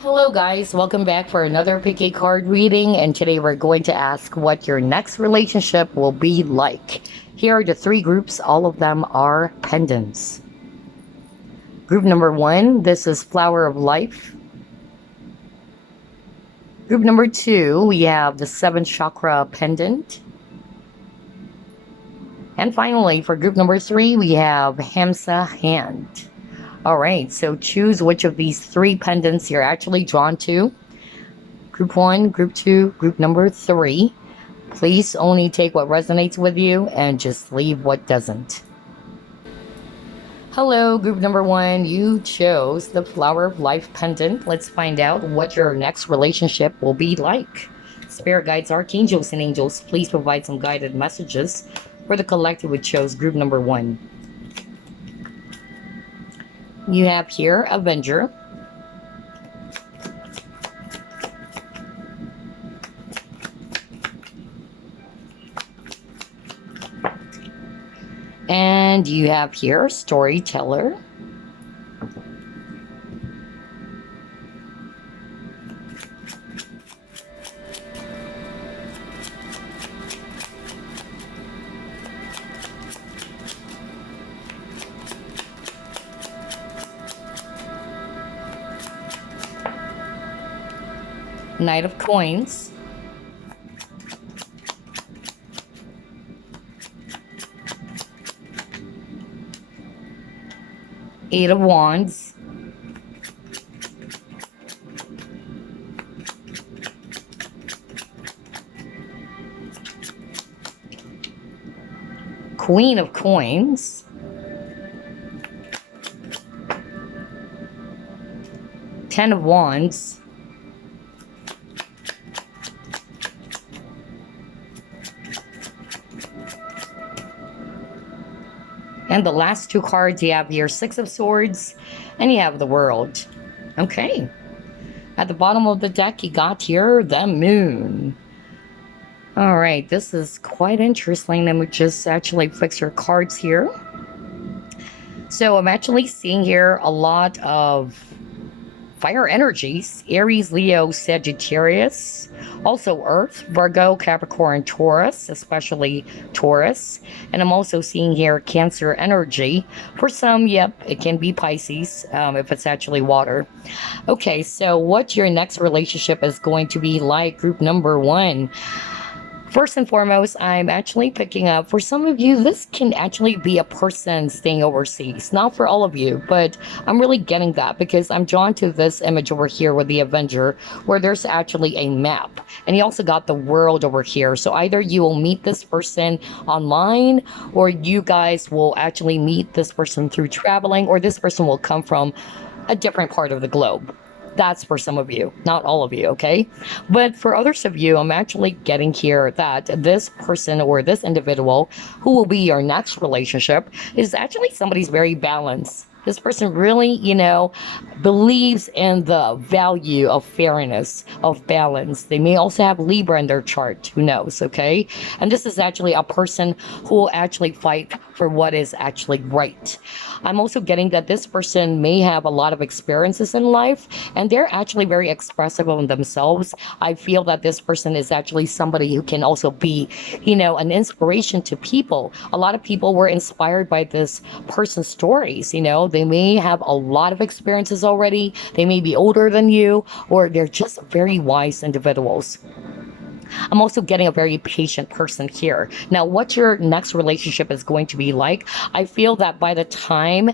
Hello guys, welcome back for another picky card reading, and today we're going to ask what your next relationship will be like. Here are the three groups, all of them are pendants. Group number one, this is Flower of Life. Group number two, we have the 7th Chakra pendant. And finally, for group number three, we have Hamsa hand. All right, so choose which of these three pendants you're actually drawn to. Group one, group two, group number three. Please only take what resonates with you and just leave what doesn't. Hello, group number one, you chose the Flower of Life pendant. Let's find out what your next relationship will be like. Spirit guides, archangels, and angels, please provide some guided messages for the collective who chose group number one. You have here Avenger, and you have here Storyteller, Knight of Coins, Eight of Wands, Queen of Coins, Ten of Wands, and the last two cards you have here, Six of Swords, and you have the World. Okay. At the bottom of the deck, you got here the Moon. All right, this is quite interesting. Let me just actually fix your cards here. So I'm actually seeing here a lot of fire energies: Aries, Leo, Sagittarius, also Earth, Virgo, Capricorn, Taurus, especially Taurus. And I'm also seeing here Cancer energy. For some, yep, it can be Pisces if it's actually water. Okay, so what your next relationship is going to be like, group number one. First and foremost, I'm actually picking up, for some of you, this can actually be a person staying overseas. Not for all of you, but I'm really getting that because I'm drawn to this image over here with the Avenger, where there's actually a map. And you also got the World over here. So either you will meet this person online, or you guys will actually meet this person through traveling, or this person will come from a different part of the globe. That's for some of you, not all of you, okay? But for others of you, I'm actually getting here that this person or this individual who will be your next relationship is actually somebody's very balanced. This person really, believes in the value of fairness, of balance. They may also have Libra in their chart, who knows, okay? And this is actually a person who will actually fight for what is actually right. I'm also getting that this person may have a lot of experiences in life, and they're actually very expressive of themselves. I feel that this person is actually somebody who can also be, an inspiration to people. A lot of people were inspired by this person's stories, They may have a lot of experiences already. They may be older than you, or they're just very wise individuals. I'm also getting a very patient person here. Now, what your next relationship is going to be like, I feel that by the time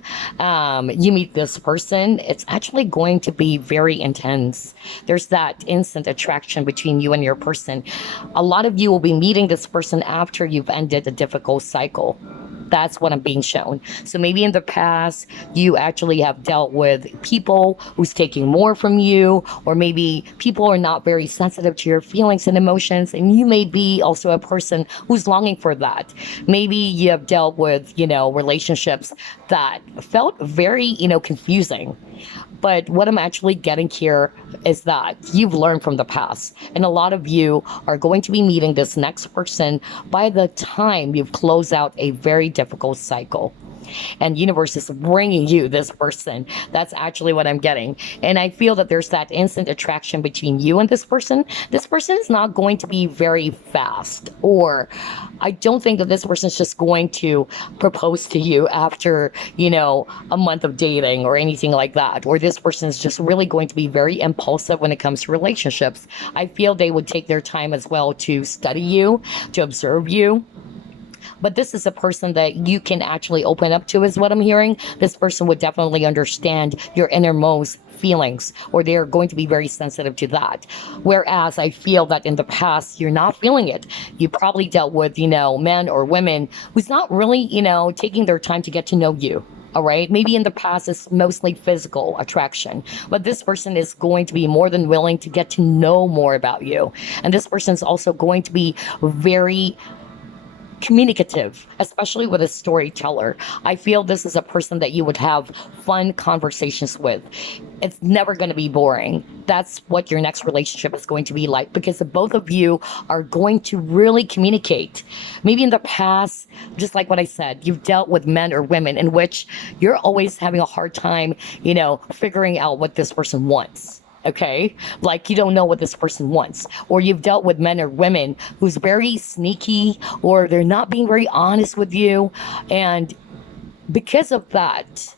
you meet this person, it's actually going to be very intense. There's that instant attraction between you and your person. A lot of you will be meeting this person after you've ended a difficult cycle. That's what I'm being shown. So maybe in the past, you actually have dealt with people who's taking more from you, or maybe people are not very sensitive to your feelings and emotions, and you may be also a person who's longing for that. Maybe you have dealt with, relationships that felt very, confusing. But what I'm actually getting here is that you've learned from the past. And a lot of you are going to be meeting this next person by the time you've closed out a very difficult cycle. And universe is bringing you this person. That's actually what I'm getting. And I feel that there's that instant attraction between you and this person. This person is not going to be very fast, or I don't think that this person is just going to propose to you after, a month of dating or anything like that. Or this person is just really going to be very impulsive when it comes to relationships. I feel they would take their time as well to study you, to observe you. But this is a person that you can actually open up to, is what I'm hearing. This person would definitely understand your innermost feelings, or they're going to be very sensitive to that. Whereas I feel that in the past, you're not feeling it. You probably dealt with, men or women who's not really, taking their time to get to know you. All right. Maybe in the past, it's mostly physical attraction, but this person is going to be more than willing to get to know more about you. And this person is also going to be very communicative, especially with a storyteller. I feel this is a person that you would have fun conversations with. It's never going to be boring. That's what your next relationship is going to be like, because the both of you are going to really communicate. Maybe in the past, just like what I said, you've dealt with men or women in which you're always having a hard time, figuring out what this person wants. Okay, like you don't know what this person wants, or you've dealt with men or women who's very sneaky, or they're not being very honest with you. And because of that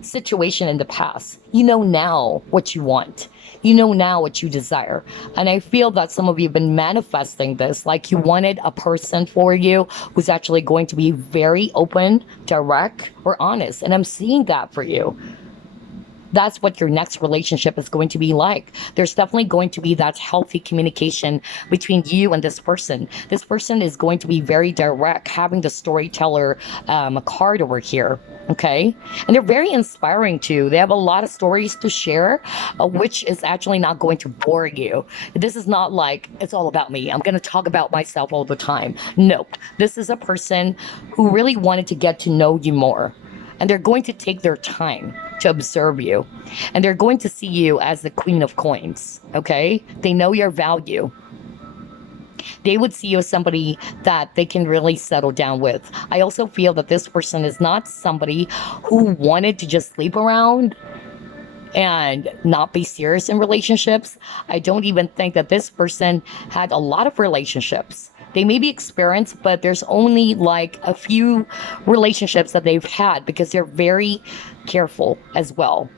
situation in the past, you know now what you want. You know now what you desire. And I feel that some of you have been manifesting this, like you wanted a person for you who's actually going to be very open, direct, or honest. And I'm seeing that for you. That's what your next relationship is going to be like. There's definitely going to be that healthy communication between you and this person. This person is going to be very direct, having the storyteller card over here. Okay. And they're very inspiring too. They have a lot of stories to share, which is actually not going to bore you. This is not like, it's all about me, I'm going to talk about myself all the time. Nope. This is a person who really wanted to get to know you more. And they're going to take their time to observe you. And they're going to see you as the queen of coins, okay? They know your value. They would see you as somebody that they can really settle down with. I also feel that this person is not somebody who wanted to just sleep around and not be serious in relationships. I don't even think that this person had a lot of relationships. They may be experienced, but there's only like a few relationships that they've had because they're very careful as well.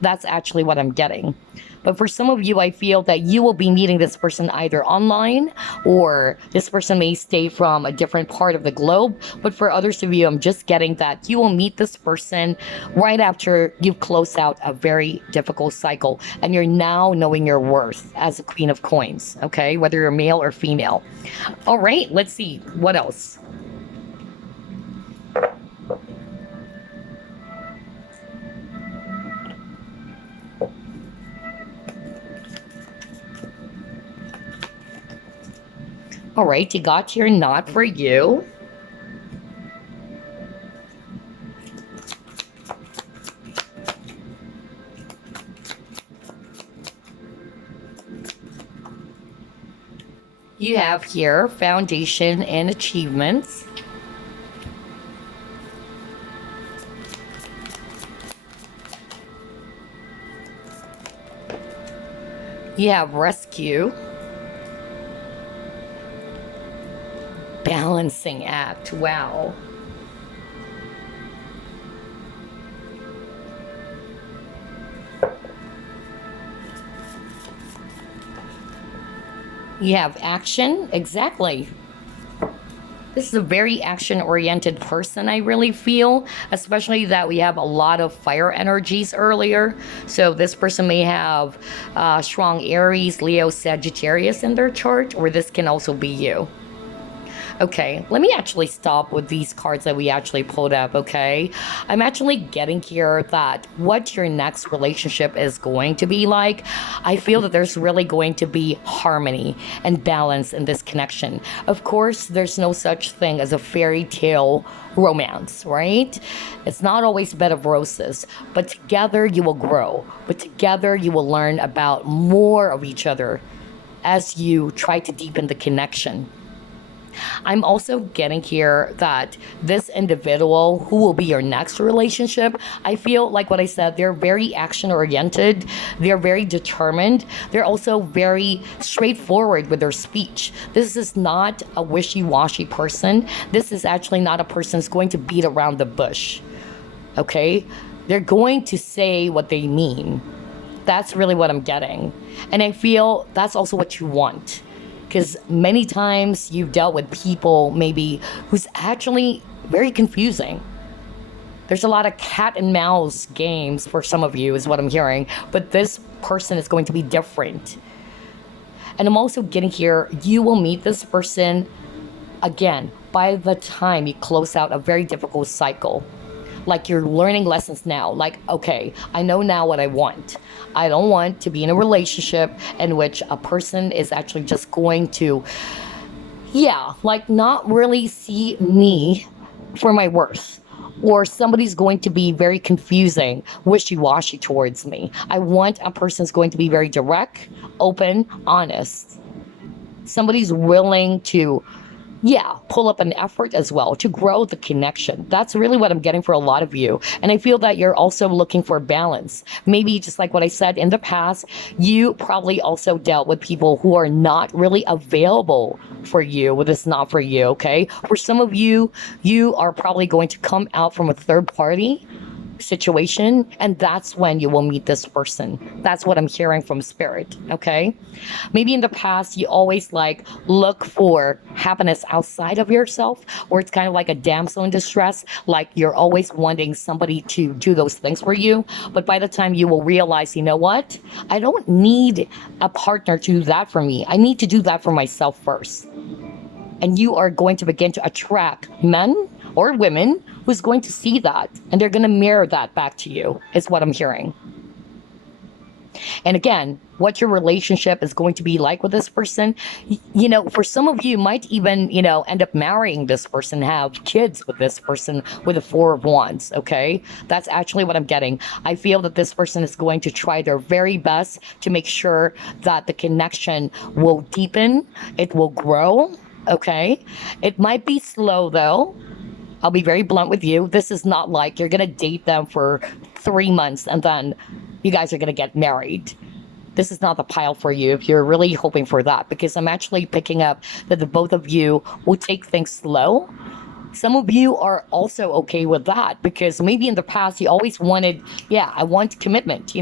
That's actually what I'm getting. But for some of you, I feel that you will be meeting this person either online, or this person may stay from a different part of the globe. But for others of you, I'm just getting that you will meet this person right after you've closed out a very difficult cycle. And you're now knowing your worth as a queen of coins, okay? Whether you're male or female. All right, let's see. What else? All right, you got your not for you. You have here foundation and achievements. You have rescue. Balancing act. Wow. You have action. Exactly. This is a very action-oriented person, I really feel, especially that we have a lot of fire energies earlier. So this person may have strong Aries, Leo, Sagittarius in their chart, or this can also be you. Okay, let me actually stop with these cards that we actually pulled up, okay? I'm actually getting here that what your next relationship is going to be like. I feel that there's really going to be harmony and balance in this connection. Of course, there's no such thing as a fairy tale romance, right? It's not always a bed of roses, but together you will grow. But together you will learn about more of each other as you try to deepen the connection. I'm also getting here that this individual who will be your next relationship, I feel like what I said, they're very action oriented, they're very determined, they're also very straightforward with their speech. This is not a wishy-washy person. This is actually not a person who's going to beat around the bush. Okay? They're going to say what they mean. That's really what I'm getting. And I feel that's also what you want. Because many times you've dealt with people maybe who's actually very confusing. There's a lot of cat and mouse games for some of you is what I'm hearing. But this person is going to be different. And I'm also getting here, you will meet this person again by the time you close out a very difficult cycle. Like you're learning lessons now. Like, okay, I know now what I want. I don't want to be in a relationship in which a person is actually just going to, like not really see me for my worth. Or somebody's going to be very confusing, wishy-washy towards me. I want a person who's going to be very direct, open, honest. Somebody's willing to pull up an effort as well to grow the connection. That's really what I'm getting for a lot of you. And I feel that you're also looking for balance. Maybe just like what I said in the past, you probably also dealt with people who are not really available for you when it's not for you, okay? For some of you, you are probably going to come out from a third party situation, and that's when you will meet this person. That's what I'm hearing from spirit, okay? Maybe in the past you always like look for happiness outside of yourself, or it's kind of like a damsel in distress, like you're always wanting somebody to do those things for you, but by the time you will realize, you know what, I don't need a partner to do that for me. I need to do that for myself first. And you are going to begin to attract men or women who's going to see that, and they're going to mirror that back to you, is what I'm hearing. And again, what your relationship is going to be like with this person, for some of you might even, end up marrying this person, have kids with this person with a 4 of Wands, okay? That's actually what I'm getting. I feel that this person is going to try their very best to make sure that the connection will deepen, it will grow, okay? It might be slow though. I'll be very blunt with you. This is not like you're going to date them for 3 months and then you guys are going to get married. This is not the pile for you if you're really hoping for that, because I'm actually picking up that the both of you will take things slow. Some of you are also okay with that because maybe in the past you always wanted, I want commitment,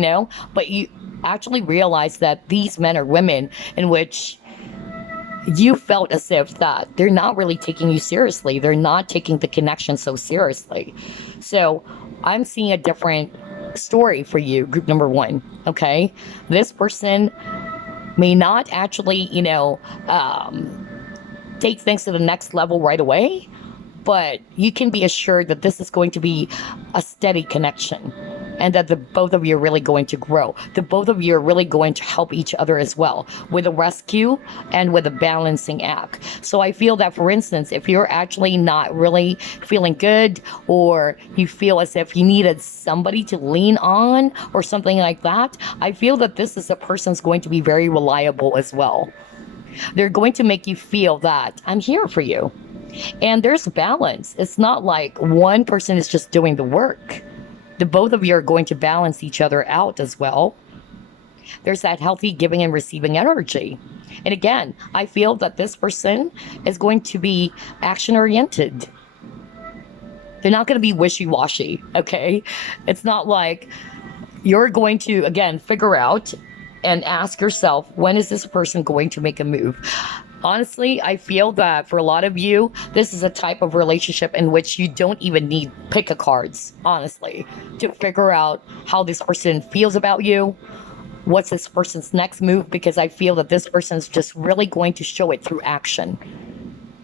but you actually realize that these men or women in which you felt as if that they're not really taking you seriously. They're not taking the connection so seriously. So I'm seeing a different story for you, group number 1, okay? This person may not actually, take things to the next level right away, but you can be assured that this is going to be a steady connection. And that the both of you are really going to grow. The both of you are really going to help each other as well with a rescue and with a balancing act. So I feel that, for instance, if you're actually not really feeling good, or you feel as if you needed somebody to lean on or something like that, I feel that this is a person who's going to be very reliable as well. They're going to make you feel that I'm here for you. And there's balance. It's not like one person is just doing the work. The both of you are going to balance each other out as well. There's that healthy giving and receiving energy. And again, I feel that this person is going to be action-oriented. They're not going to be wishy-washy, okay? It's not like you're going to, again, figure out and ask yourself, when is this person going to make a move? Honestly, I feel that for a lot of you, this is a type of relationship in which you don't even need pick-a-cards, honestly, to figure out how this person feels about you, what's this person's next move, because I feel that this person is just really going to show it through action.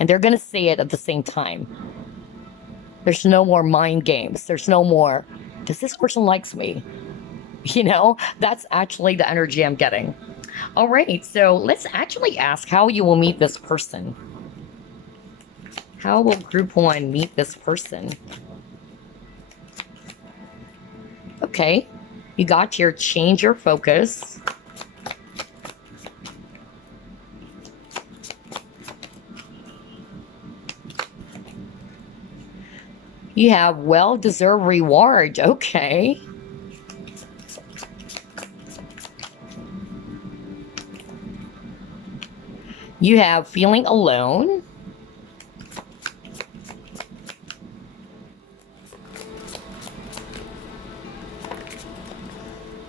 And they're going to say it at the same time. There's no more mind games. There's no more, does this person likes me? That's actually the energy I'm getting. All right, so let's actually ask how you will meet this person. How will group 1 meet this person? Okay, you got your change your focus. You have well-deserved reward. Okay. You have feeling alone.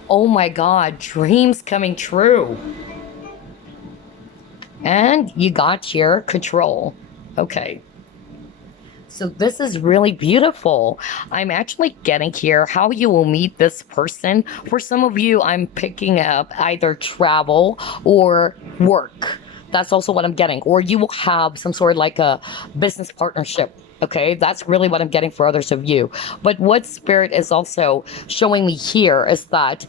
Oh my God, dreams coming true. And you got here control. Okay. So this is really beautiful. I'm actually getting here how you will meet this person. For some of you, I'm picking up either travel or work. That's also what I'm getting. Or you will have some sort of like a business partnership. Okay, that's really what I'm getting for others of you. But what Spirit is also showing me here is that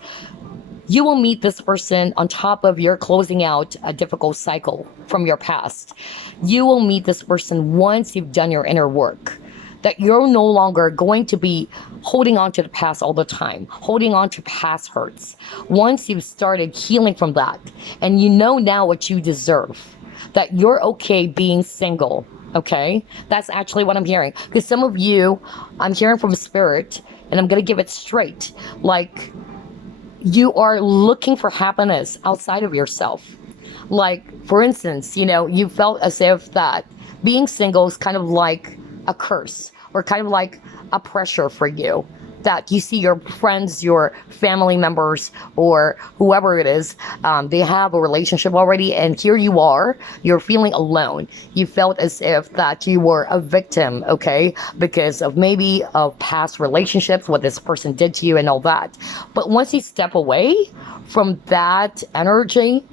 you will meet this person on top of your closing out a difficult cycle from your past. You will meet this person once you've done your inner work. That you're no longer going to be holding on to the past all the time, holding on to past hurts. Once you've started healing from that, and you know now what you deserve, that you're okay being single, okay? That's actually what I'm hearing. Because some of you, I'm hearing from Spirit, and I'm going to give it straight, like, you are looking for happiness outside of yourself. Like, for instance, you felt as if that being single is kind of like a curse or kind of like a pressure for you. That you see your friends, your family members, or whoever it is, they have a relationship already, and here you are, you're feeling alone. You felt as if that you were a victim, okay, because of maybe of past relationships, what this person did to you and all that. But once you step away from that energy,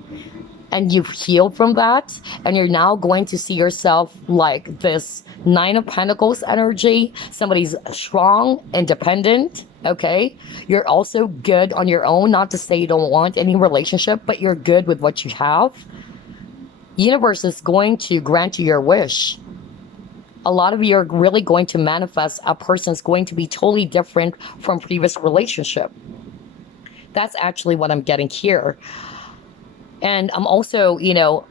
and you've healed from that, and you're now going to see yourself like this Nine of Pentacles energy. Somebody's strong, independent, okay? You're also good on your own. Not to say you don't want any relationship, but you're good with what you have. Universe is going to grant you your wish. A lot of you are really going to manifest a person is going to be totally different from previous relationship. That's actually what I'm getting here. And I'm also,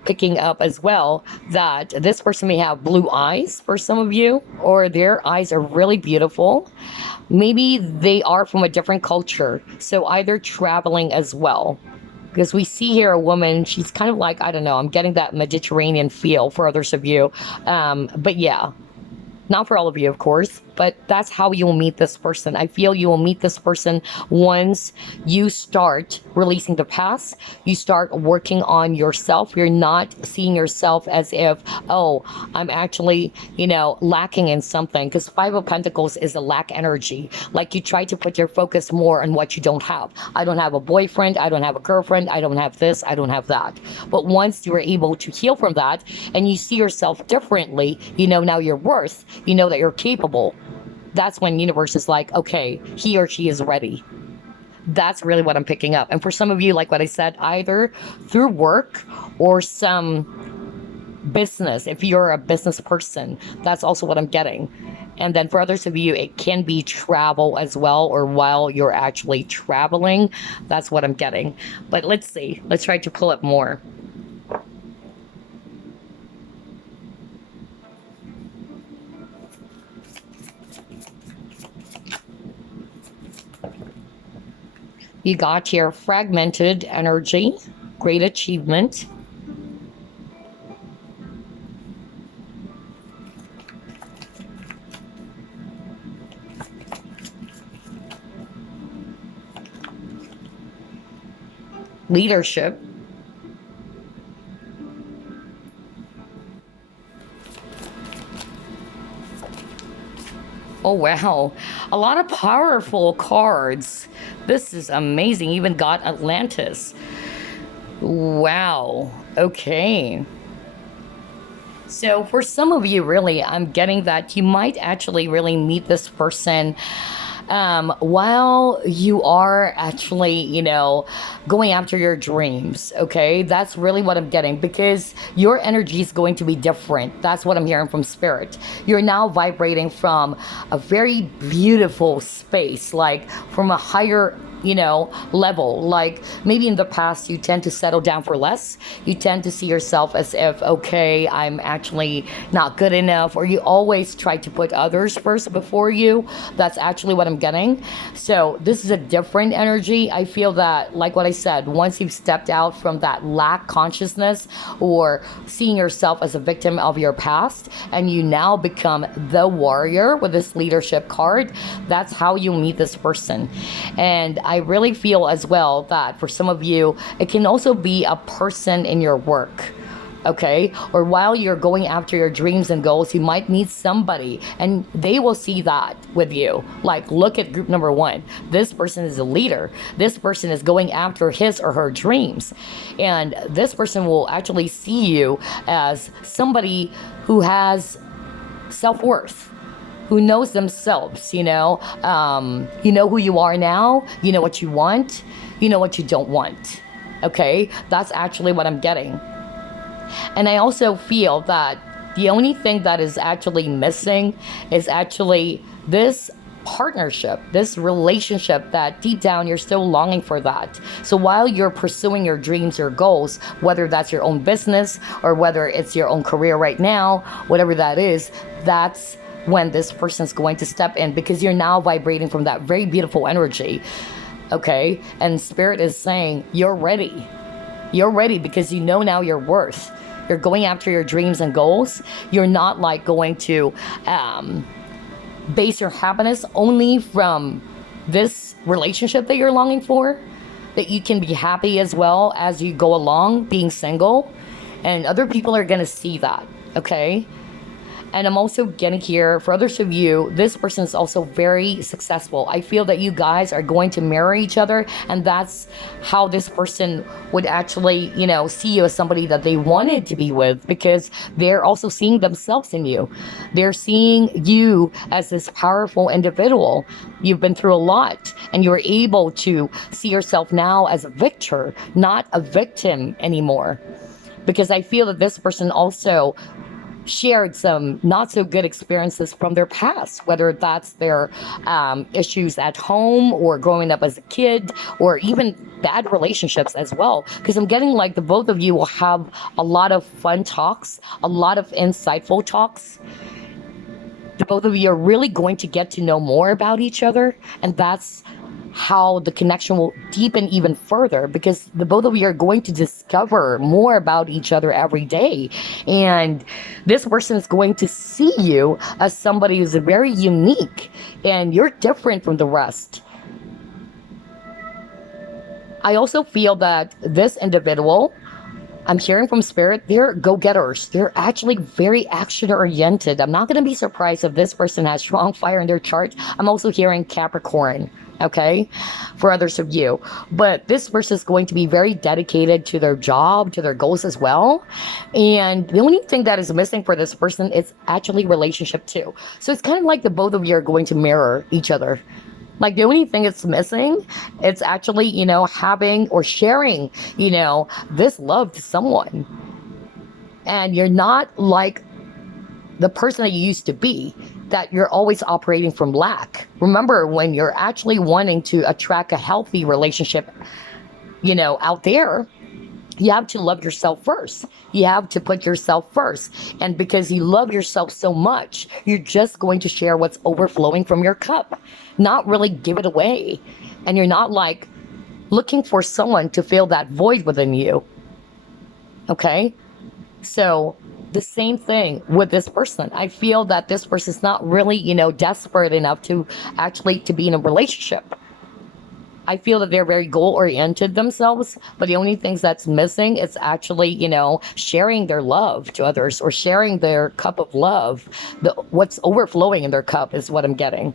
picking up as well that this person may have blue eyes for some of you, or their eyes are really beautiful. Maybe they are from a different culture, so either traveling as well. Because we see here a woman, she's kind of like, I don't know, I'm getting that Mediterranean feel for others of you. But yeah, not for all of you, of course, but that's how you will meet this person. I feel you will meet this person once you start releasing the past, you start working on yourself. You're not seeing yourself as if, oh, I'm actually, lacking in something, because Five of Pentacles is a lack energy. Like you try to put your focus more on what you don't have. I don't have a boyfriend, I don't have a girlfriend, I don't have this, I don't have that. But once you are able to heal from that and you see yourself differently, now your worth, that you're capable. That's when universe is like, okay, he or she is ready. That's really what I'm picking up. And for some of you, like what I said, either through work or some business, if you're a business person, that's also what I'm getting. And then for others of you, it can be travel as well, or while you're actually traveling. That's what I'm getting. But let's see. Let's try to pull up more. You got here fragmented energy, great achievement. Leadership. Oh, wow. A lot of powerful cards. This is amazing. Even got Atlantis. Wow. Okay. So for some of you, really, I'm getting that you might actually really meet this person while you are actually, going after your dreams, okay? That's really what I'm getting, because your energy is going to be different. That's what I'm hearing from Spirit. You're now vibrating from a very beautiful space, like from a higher level. Like maybe in the past you tend to settle down for less. You tend to see yourself as if, okay, I'm actually not good enough, or you always try to put others first before you. That's actually what I'm getting. So this is a different energy. I feel that, like what I said, once you've stepped out from that lack consciousness or seeing yourself as a victim of your past, and you now become the warrior with this leadership card, that's how you meet this person. And I really feel as well that for some of you, it can also be a person in your work. Okay, or while you're going after your dreams and goals, you might meet somebody and they will see that with you. Like, look at group number 1. This person is a leader. This person is going after his or her dreams. And this person will actually see you as somebody who has self-worth, who knows themselves, you know who you are now, you know what you want, you know what you don't want. Okay, that's actually what I'm getting. And I also feel that the only thing that is actually missing is actually this partnership, this relationship, that deep down you're still longing for that. So while you're pursuing your dreams, your goals, whether that's your own business or whether it's your own career right now, whatever that is, that's when this person's going to step in, because you're now vibrating from that very beautiful energy. Okay, and Spirit is saying you're ready. You're ready because you know now your worth. You're going after your dreams and goals. You're not like going to base your happiness only from this relationship that you're longing for, that you can be happy as well as you go along being single, and other people are going to see that. Okay, and I'm also getting here, for others of you, this person is also very successful. I feel that you guys are going to marry each other, and that's how this person would actually, see you as somebody that they wanted to be with, because they're also seeing themselves in you. They're seeing you as this powerful individual. You've been through a lot, and you're able to see yourself now as a victor, not a victim anymore. Because I feel that this person also shared some not so good experiences from their past, whether that's their issues at home or growing up as a kid, or even bad relationships as well. Because I'm getting like the both of you will have a lot of fun talks, a lot of insightful talks. The both of you are really going to get to know more about each other, and that's how the connection will deepen even further, because the both of you are going to discover more about each other every day. And this person is going to see you as somebody who's very unique, and you're different from the rest. I also feel that this individual, I'm hearing from Spirit, they're go-getters. They're actually very action-oriented. I'm not going to be surprised if this person has strong fire in their chart. I'm also hearing Capricorn, okay, for others of you. But this person is going to be very dedicated to their job, to their goals as well. And the only thing that is missing for this person is actually relationship too. So it's kind of like the both of you are going to mirror each other. Like the only thing it's missing, it's actually, having or sharing, this love to someone. And you're not like the person that you used to be, that you're always operating from lack. Remember, when you're actually wanting to attract a healthy relationship, out there, you have to love yourself first. You have to put yourself first. And because you love yourself so much, you're just going to share what's overflowing from your cup, not really give it away. And you're not like looking for someone to fill that void within you. Okay? So the same thing with this person. I feel that this person is not really, desperate enough to actually to be in a relationship. I feel that they're very goal-oriented themselves, but the only things that's missing is actually, sharing their love to others, or sharing their cup of love. What's overflowing in their cup is what I'm getting.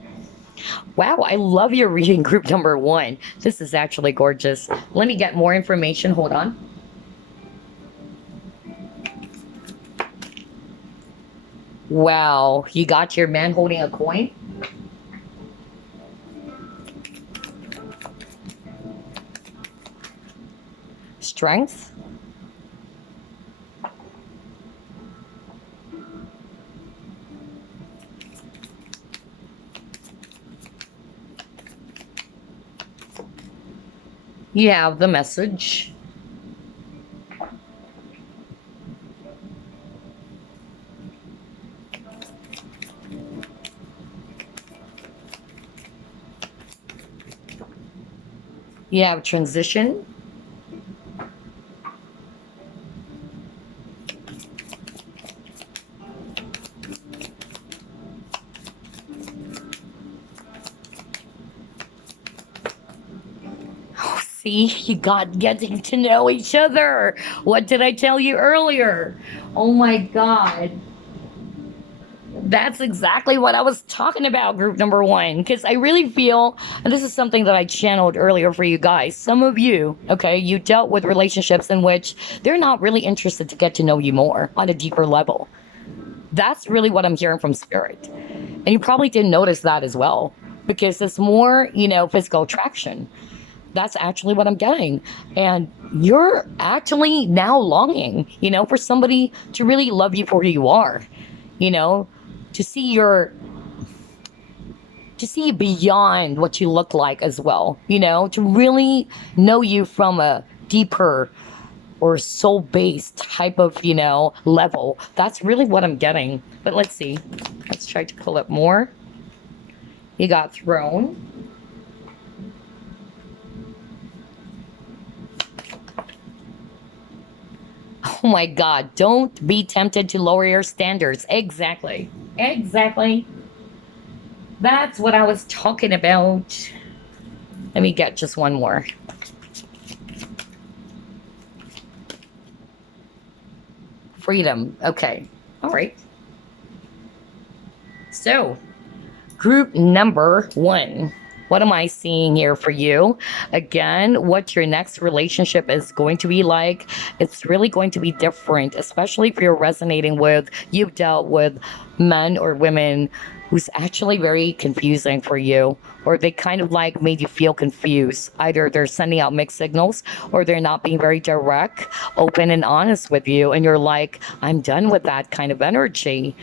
Wow, I love your reading, group number 1. This is actually gorgeous. Let me get more information. Hold on. Wow, you got your man holding a coin? Strength. You have the message. You have transition. See, you got getting to know each other. What did I tell you earlier? Oh my God. That's exactly what I was talking about, group number one. Because I really feel, and this is something that I channeled earlier for you guys. Some of you, okay, you dealt with relationships in which they're not really interested to get to know you more on a deeper level. That's really what I'm hearing from spirit. And you probably didn't notice that as well. Because it's more, physical attraction. That's actually what I'm getting. And you're actually now longing, for somebody to really love you for who you are, to see you beyond what you look like as well, to really know you from a deeper or soul-based type of, level. That's really what I'm getting. But let's see. Let's try to pull up more. You got Throne. Oh my God, don't be tempted to lower your standards. Exactly. Exactly. That's what I was talking about. Let me get just one more. Freedom. Okay. All right. So, group number one. What am I seeing here for you? Again, what your next relationship is going to be like. It's really going to be different, especially if you're resonating with, you've dealt with men or women who's actually very confusing for you, or they kind of like made you feel confused. Either they're sending out mixed signals or they're not being very direct, open and honest with you. And you're like, I'm done with that kind of energy.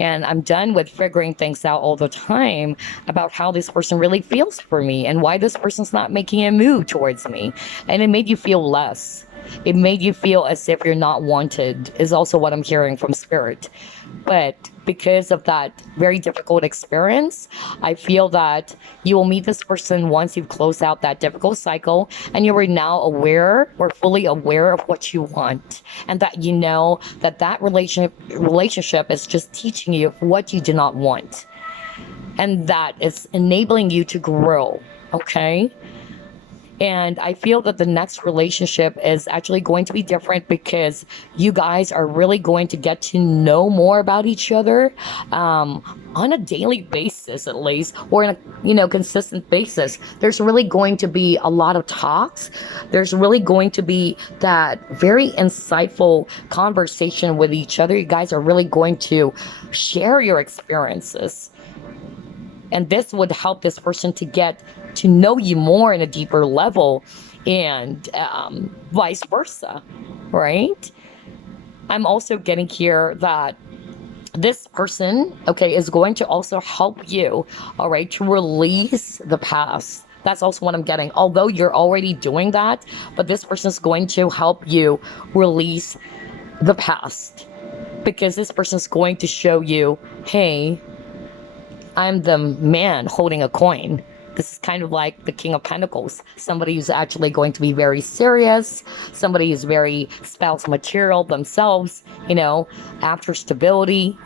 And I'm done with figuring things out all the time about how this person really feels for me and why this person's not making a move towards me. And it made you feel less. It made you feel as if you're not wanted, is also what I'm hearing from spirit. But because of that very difficult experience, I feel that you will meet this person once you've closed out that difficult cycle and you are now aware or fully aware of what you want. And that you know that that relationship is just teaching you what you do not want. And that is enabling you to grow, okay? And I feel that the next relationship is actually going to be different because you guys are really going to get to know more about each other on a daily basis, at least, or in a consistent basis. There's really going to be a lot of talks. There's really going to be that very insightful conversation with each other. You guys are really going to share your experiences. And this would help this person to get to know you more in a deeper level, and vice versa, right? I'm also getting here that this person, okay, is going to also help you, all right, to release the past. That's also what I'm getting. Although you're already doing that, but this person is going to help you release the past, because this person is going to show you, hey, I'm the man holding a coin. This is kind of like the King of Pentacles. Somebody who's actually going to be very serious. Somebody who's very spouse material themselves, after stability,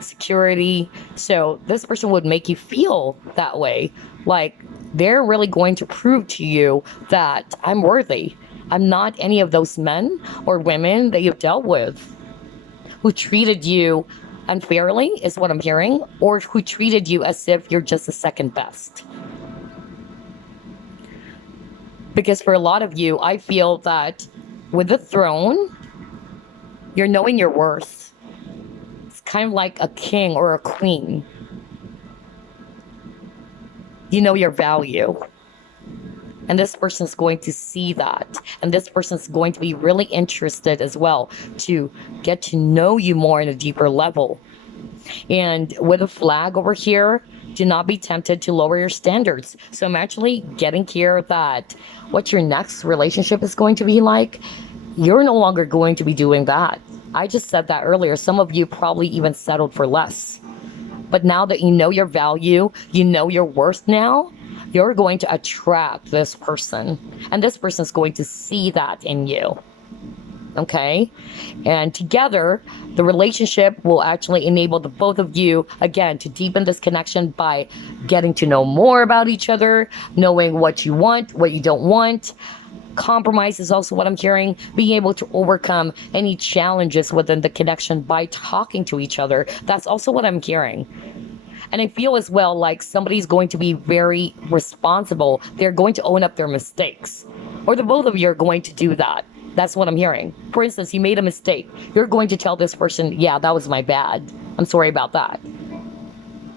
security. So this person would make you feel that way. Like they're really going to prove to you that I'm worthy. I'm not any of those men or women that you've dealt with who treated you unfairly, is what I'm hearing, or who treated you as if you're just the second best. Because for a lot of you, I feel that with the Throne, you're knowing your worth. It's kind of like a king or a queen. You know your value. And this person's going to see that. And this person's going to be really interested as well to get to know you more in a deeper level. And with a flag over here, Do not be tempted to lower your standards. So I'm actually getting here that what your next relationship is going to be like, you're no longer going to be doing that. I just said that earlier. Some of you probably even settled for less. But now that you know your value, you know your worth now, you're going to attract this person. And this person is going to see that in you. Okay? And together, the relationship will actually enable the both of you, again, to deepen this connection by getting to know more about each other, knowing what you want, what you don't want. Compromise is also what I'm hearing. Being able to overcome any challenges within the connection by talking to each other. That's also what I'm hearing. And I feel as well like somebody's going to be very responsible. They're going to own up their mistakes. Or the both of you are going to do that. That's what I'm hearing. For instance, you made a mistake. You're going to tell this person, yeah, that was my bad. I'm sorry about that.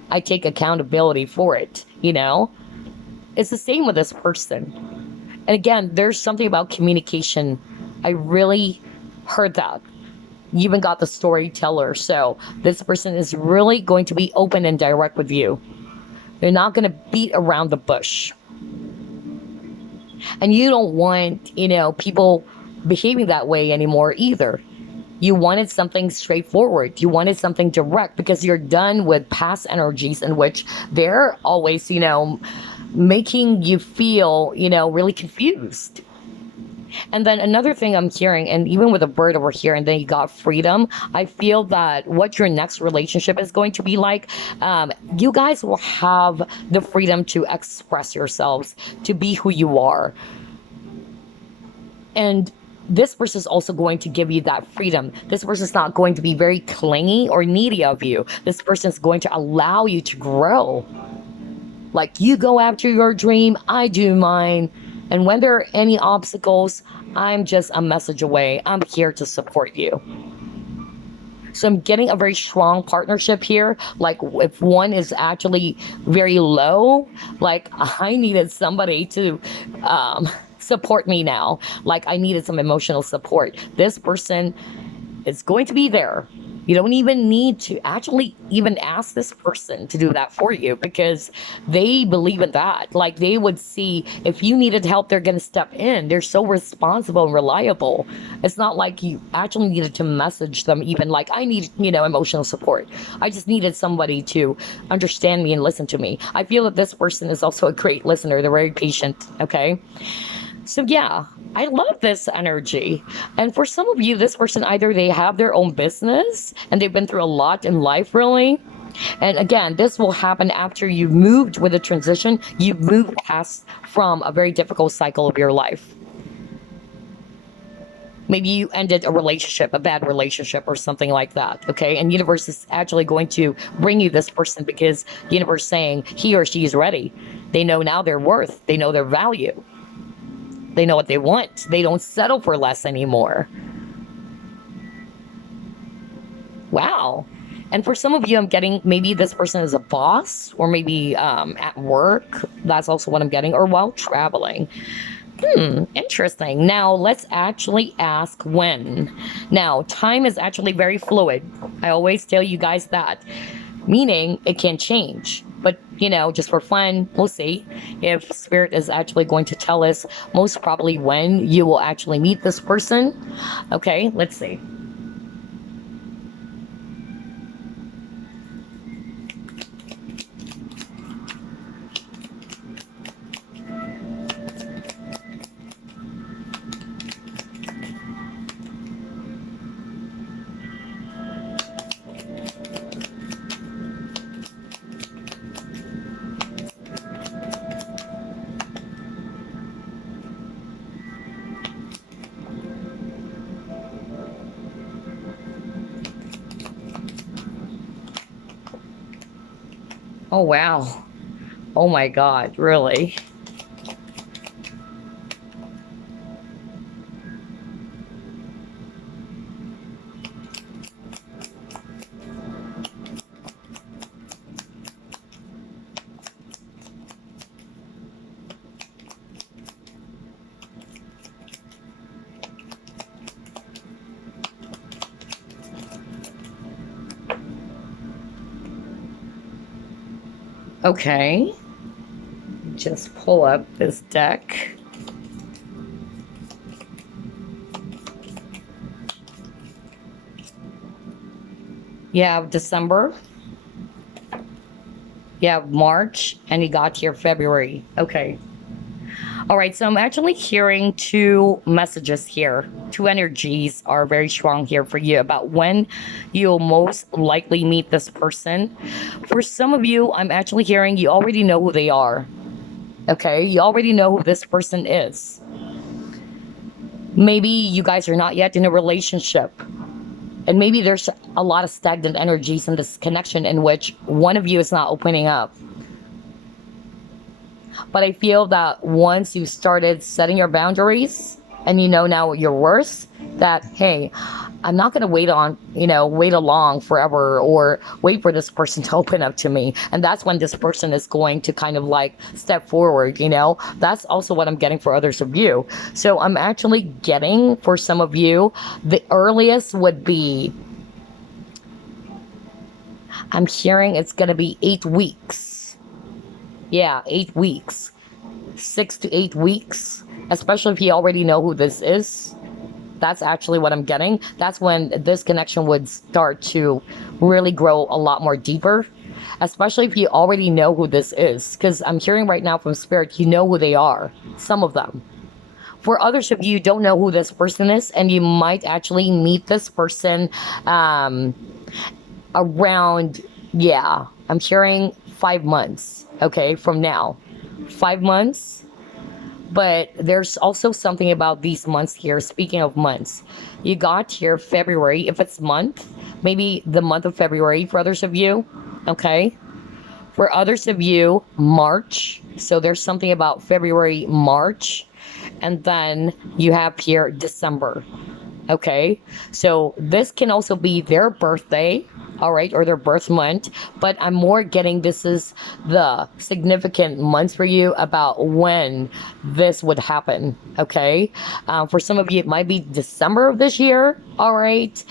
I take accountability for it, you know? It's the same with this person. And again, there's something about communication. I really heard that. You even got the storyteller. So this person is really going to be open and direct with you. They're not going to beat around the bush. And you don't want, people behaving that way anymore either. You wanted something straightforward. You wanted something direct because you're done with past energies in which they're always, making you feel, really confused. And then another thing I'm hearing, and even with a bird over here, and then you got freedom, I feel that what your next relationship is going to be like, you guys will have the freedom to express yourselves, to be who you are. And this person is also going to give you that freedom. This person is not going to be very clingy or needy of you. This person is going to allow you to grow. Like, you go after your dream, I do mine. And when there are any obstacles, I'm just a message away. I'm here to support you. So I'm getting a very strong partnership here. Like, if one is actually very low, like, I needed somebody to support me now. Like, I needed some emotional support. This person is going to be there. You don't even need to actually even ask this person to do that for you because they believe in that. Like, they would see if you needed help, they're going to step in. They're so responsible and reliable. It's not like you actually needed to message them even like, I need, emotional support. I just needed somebody to understand me and listen to me. I feel that this person is also a great listener. They're very patient. Okay. So yeah, I love this energy. And for some of you, this person, either they have their own business and they've been through a lot in life, really. And again, this will happen after you've moved with a transition. You've moved past from a very difficult cycle of your life. Maybe you ended a relationship, a bad relationship or something like that, okay? And universe is actually going to bring you this person because universe saying he or she is ready. They know now their worth. They know their value. They know what they want. They don't settle for less anymore. Wow. And for some of you, I'm getting maybe this person is a boss or maybe at work. That's also what I'm getting, or while traveling. Interesting. Now, let's actually ask when. Now, time is actually very fluid. I always tell you guys that, meaning it can change. But, just for fun, we'll see if Spirit is actually going to tell us most probably when you will actually meet this person. Okay, let's see. Oh, wow. Oh my God, really? Okay. Just pull up this deck. You have December. You have March, and you got here February. Okay. All right, so I'm actually hearing two messages here. Two energies are very strong here for you about when you'll most likely meet this person. For some of you, I'm actually hearing you already know who they are. Okay, you already know who this person is. Maybe you guys are not yet in a relationship. And maybe there's a lot of stagnant energies in this connection in which one of you is not opening up. But I feel that once you started setting your boundaries and you know now your worth, that, hey, I'm not going to wait along forever or wait for this person to open up to me. And that's when this person is going to kind of like step forward, That's also what I'm getting for others of you. So I'm actually getting for some of you, the earliest would be, I'm hearing it's going to be 8 weeks. Yeah, 8 weeks. 6 to 8 weeks, especially if you already know who this is. That's actually what I'm getting. That's when this connection would start to really grow a lot more deeper, especially if you already know who this is. Because I'm hearing right now from Spirit, you know who they are, some of them. For others of you, don't know who this person is, and you might actually meet this person around, I'm hearing 5 months, okay, from now. 5 months. But there's also something about these months here. Speaking of months, you got here February. If it's month, maybe the month of February for others of you, okay? For others of you, March. So there's something about February, March. And then you have here December, okay? So this can also be their birthday, all right, or their birth month, but I'm more getting this is the significant months for you about when this would happen, okay? For some of you, it might be December of this year, all right?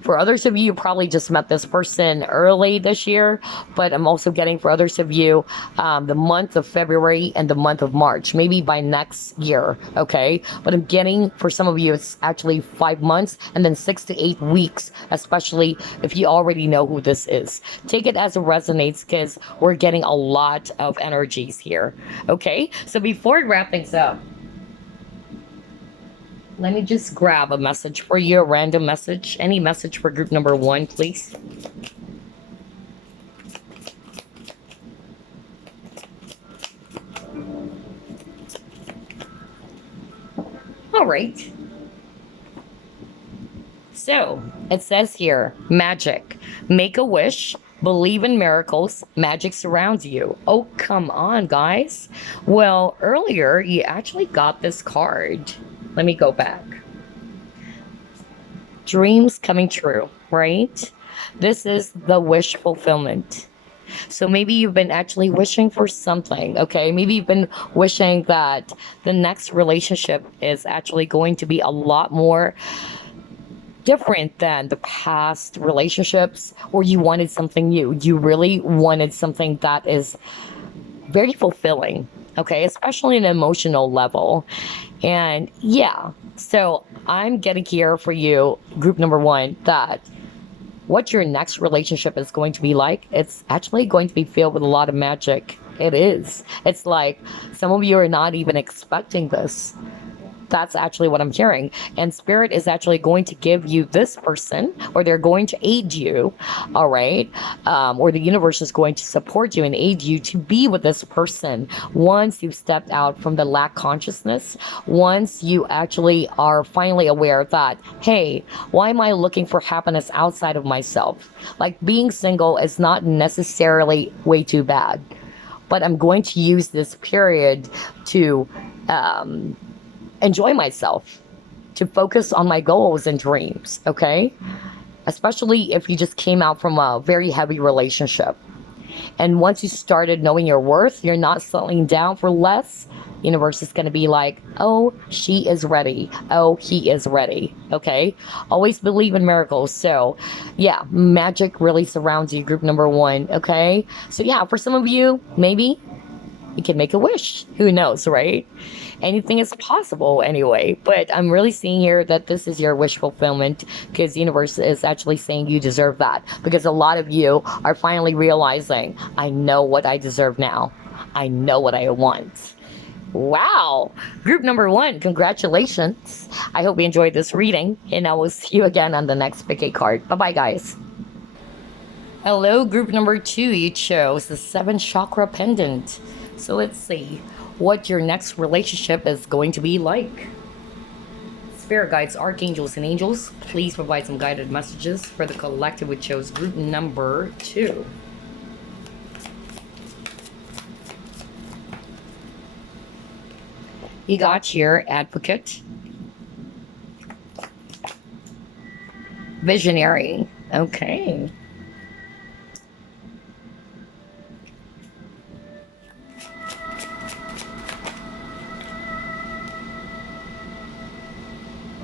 For others of you, you probably just met this person early this year, but I'm also getting for others of you the month of February and the month of March, maybe by next year, okay? But I'm getting for some of you, it's actually 5 months and then 6 to 8 weeks, especially if you already know who this is. Take it as it resonates because we're getting a lot of energies here. Okay, so before I wrap things up, let me just grab a message for you, a random message. Any message for group number 1, please. All right. So it says here, magic, make a wish, believe in miracles, magic surrounds you. Oh, come on, guys. Well, earlier you actually got this card. Let me go back. Dreams coming true, right? This is the wish fulfillment. So maybe you've been actually wishing for something, okay? Maybe you've been wishing that the next relationship is actually going to be a lot more different than the past relationships, or you wanted something new. You really wanted something that is very fulfilling, okay, especially an emotional level. And so I'm getting here for you, group number 1, that what your next relationship is going to be like, it's actually going to be filled with a lot of magic. It is. It's like some of you are not even expecting this. That's actually what I'm hearing. And Spirit is actually going to give you this person, or they're going to aid you, all right? Or the universe is going to support you and aid you to be with this person once you've stepped out from the lack consciousness, once you actually are finally aware that, hey, why am I looking for happiness outside of myself? Like, being single is not necessarily way too bad, but I'm going to use this period to enjoy myself, to focus on my goals and dreams, okay? Especially if you just came out from a very heavy relationship. And once you started knowing your worth, you're not settling down for less. Universe is going to be like, oh, she is ready. Oh, he is ready. Okay. Always believe in miracles. So yeah, magic really surrounds you, group number one. Okay. So yeah, for some of you, maybe you can make a wish. Who knows, right? Anything is possible anyway. But I'm really seeing here that this is your wish fulfillment, because the universe is actually saying you deserve that. Because a lot of you are finally realizing, I know what I deserve now. I know what I want. Wow. Group number one, congratulations. I hope you enjoyed this reading, and I will see you again on the next Pick a card. Bye-bye, guys. Hello, group number two. You chose the 7 Chakra Pendant. So let's see what your next relationship is going to be like. Spirit guides, archangels, and angels, please provide some guided messages for the collective which chose group number 2. You got here Advocate, Visionary. Okay.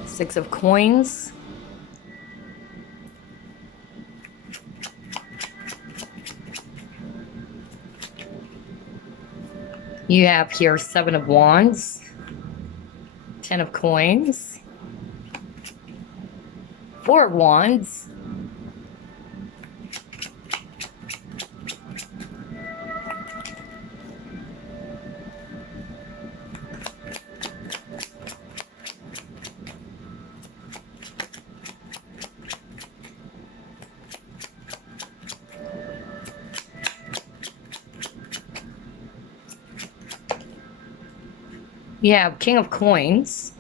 Six of Coins. You have here 7 of Wands, 10 of Coins, 4 of Wands, you have King of Coins,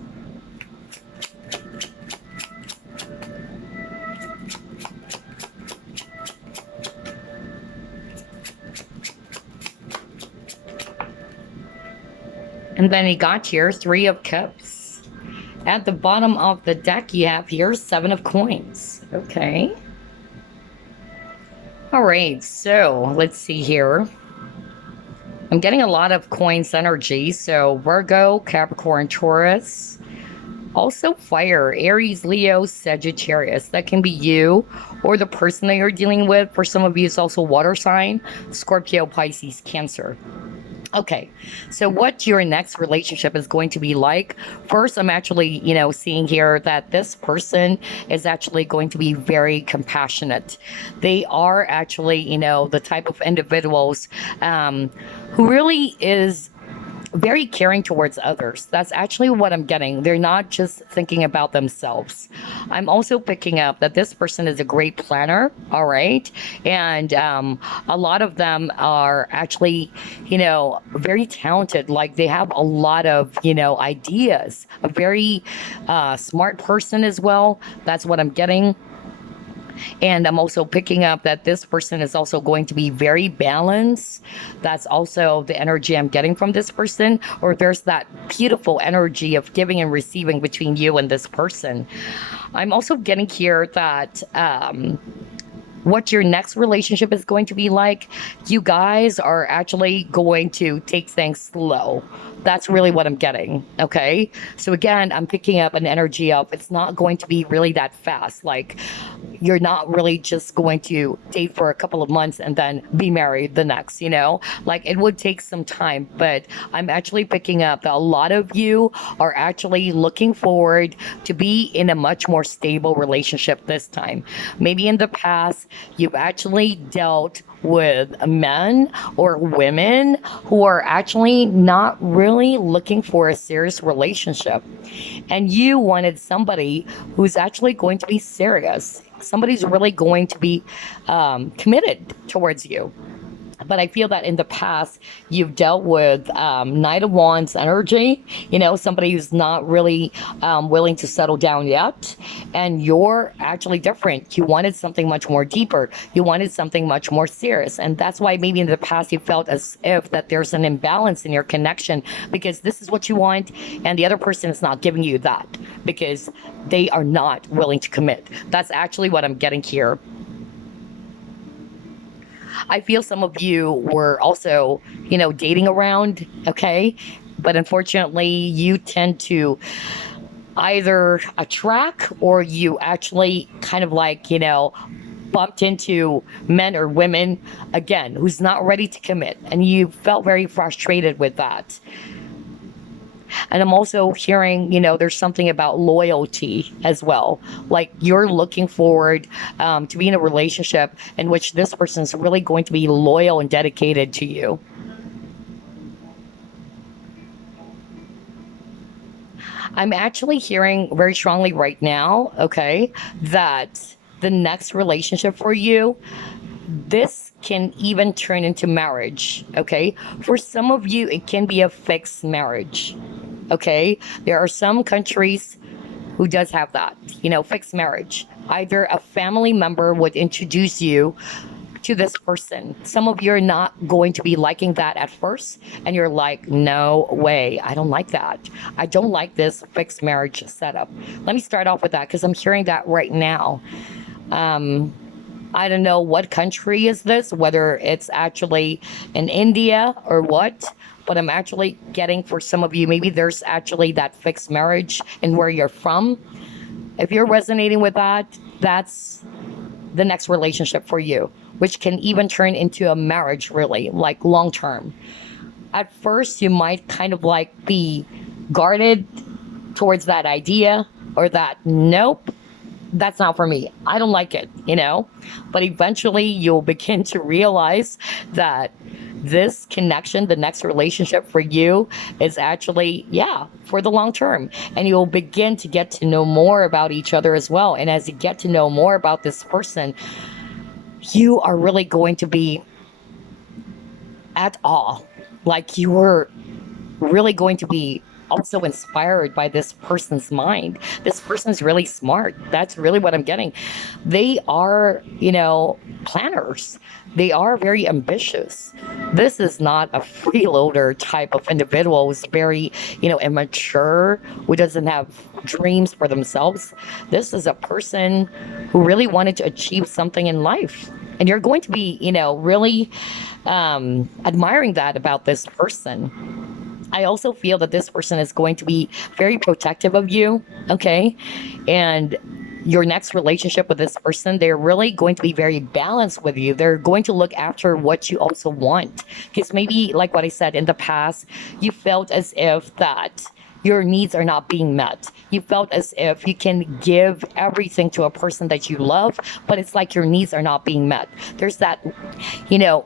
and then you got here 3 of Cups. At the bottom of the deck, you have here 7 of Coins. Okay. All right, so let's see here. I'm getting a lot of Coins energy. So Virgo, Capricorn, Taurus. Also fire, Aries, Leo, Sagittarius. That can be you or the person that you're dealing with. For some of you, it's also water sign, Scorpio, Pisces, Cancer. Okay, so what your next relationship is going to be like. First, I'm actually, seeing here that this person is actually going to be very compassionate. They are actually, the type of individuals who really is very caring towards others. That's actually what I'm getting. They're not just thinking about themselves. I'm also picking up that this person is a great planner, all right? And a lot of them are actually, very talented. Like they have a lot of, ideas. A very smart person as well. That's what I'm getting. And I'm also picking up that this person is also going to be very balanced. That's also the energy I'm getting from this person. Or there's that beautiful energy of giving and receiving between you and this person. I'm also getting here that what your next relationship is going to be like. You guys are actually going to take things slow. That's really what I'm getting. Okay. So again, I'm picking up an energy of it's not going to be really that fast. Like you're not really just going to date for a couple of months and then be married the next, like it would take some time. But I'm actually picking up that a lot of you are actually looking forward to be in a much more stable relationship this time. Maybe in the past, you've actually dealt with men or women who are actually not really looking for a serious relationship. And you wanted somebody who's actually going to be serious. Somebody's really going to be committed towards you. But I feel that in the past, you've dealt with Knight of Wands energy, somebody who's not really willing to settle down yet. And you're actually different. You wanted something much more deeper. You wanted something much more serious. And that's why maybe in the past, you felt as if that there's an imbalance in your connection because this is what you want. And the other person is not giving you that because they are not willing to commit. That's actually what I'm getting here. I feel some of you were also, dating around, okay? But unfortunately, you tend to either attract or you actually kind of like, bumped into men or women again who's not ready to commit, and you felt very frustrated with that. And I'm also hearing, there's something about loyalty as well. Like you're looking forward to be in a relationship in which this person is really going to be loyal and dedicated to you. I'm actually hearing very strongly right now, okay, that the next relationship for you, this can even turn into marriage, okay? For some of you, it can be a fixed marriage, okay? There are some countries who does have that, fixed marriage. Either a family member would introduce you to this person. Some of you are not going to be liking that at first, and you're like, no way, I don't like that. I don't like this fixed marriage setup. Let me start off with that because I'm hearing that right now. I don't know what country is this, whether it's actually in India or what, but I'm actually getting for some of you, maybe there's actually that fixed marriage in where you're from. If you're resonating with that, that's the next relationship for you, which can even turn into a marriage, really, like long term. At first, you might kind of like be guarded towards that idea or that, nope, that's not for me. I don't like it. But eventually you'll begin to realize that this connection, the next relationship for you is actually, yeah, for the long term. And you'll begin to get to know more about each other as well. And as you get to know more about this person, you are really going to be at awe. Like you're really going to be also inspired by this person's mind. This person's really smart. That's really what I'm getting. They are, planners. They are very ambitious. This is not a freeloader type of individual who's very, immature, who doesn't have dreams for themselves. This is a person who really wanted to achieve something in life. And you're going to be, really admiring that about this person. I also feel that this person is going to be very protective of you, okay? And your next relationship with this person, they're really going to be very balanced with you. They're going to look after what you also want. Because maybe, like what I said in the past, you felt as if that your needs are not being met. You felt as if you can give everything to a person that you love, but it's like your needs are not being met. There's that,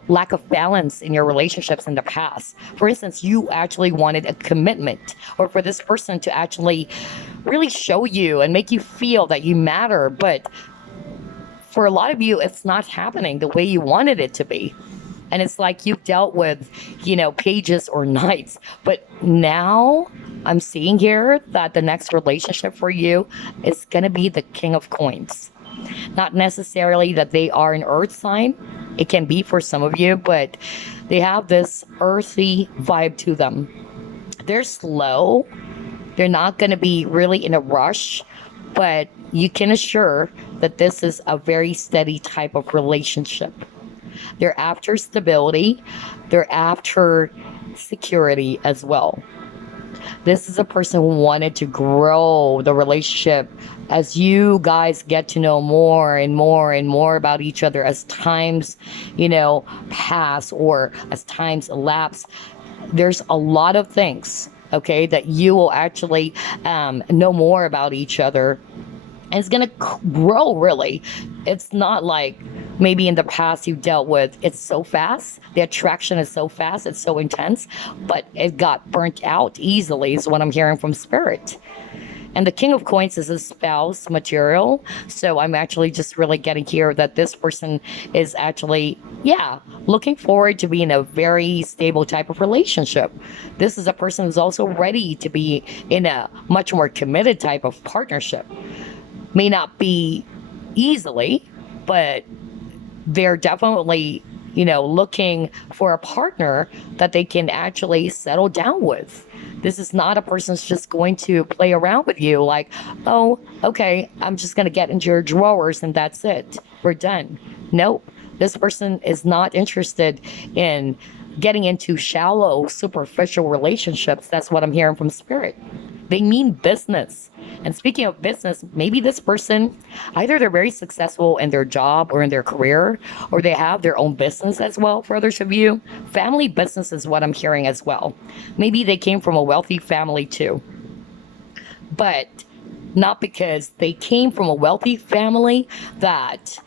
lack of balance in your relationships in the past. For instance, you actually wanted a commitment, or for this person to actually really show you and make you feel that you matter, but for a lot of you, it's not happening the way you wanted it to be. And it's like you've dealt with, pages or nights. But now I'm seeing here that the next relationship for you is going to be the King of Coins. Not necessarily that they are an earth sign. It can be for some of you, but they have this earthy vibe to them. They're slow. They're not going to be really in a rush, but you can assure that this is a very steady type of relationship. They're after stability. They're after security as well. This is a person who wanted to grow the relationship as you guys get to know more and more and more about each other as times, pass or as times elapse. There's a lot of things, okay, that you will actually know more about each other. And it's going to grow, really. It's not like maybe in the past you dealt with, it's so fast. The attraction is so fast. It's so intense. But it got burnt out easily is what I'm hearing from Spirit. And the King of Coins is a spouse material. So I'm actually just really getting here that this person is actually, looking forward to be in a very stable type of relationship. This is a person who's also ready to be in a much more committed type of partnership. May not be easily, but they're definitely, looking for a partner that they can actually settle down with. This is not a person who's just going to play around with you like, oh, okay, I'm just going to get into your drawers and that's it. We're done. Nope. This person is not interested in getting into shallow, superficial relationships. That's what I'm hearing from spirit. They mean business. And speaking of business, maybe this person, either they're very successful in their job or in their career, or they have their own business as well. For others of you, family business is what I'm hearing as well. Maybe they came from a wealthy family too. But not because they came from a wealthy family that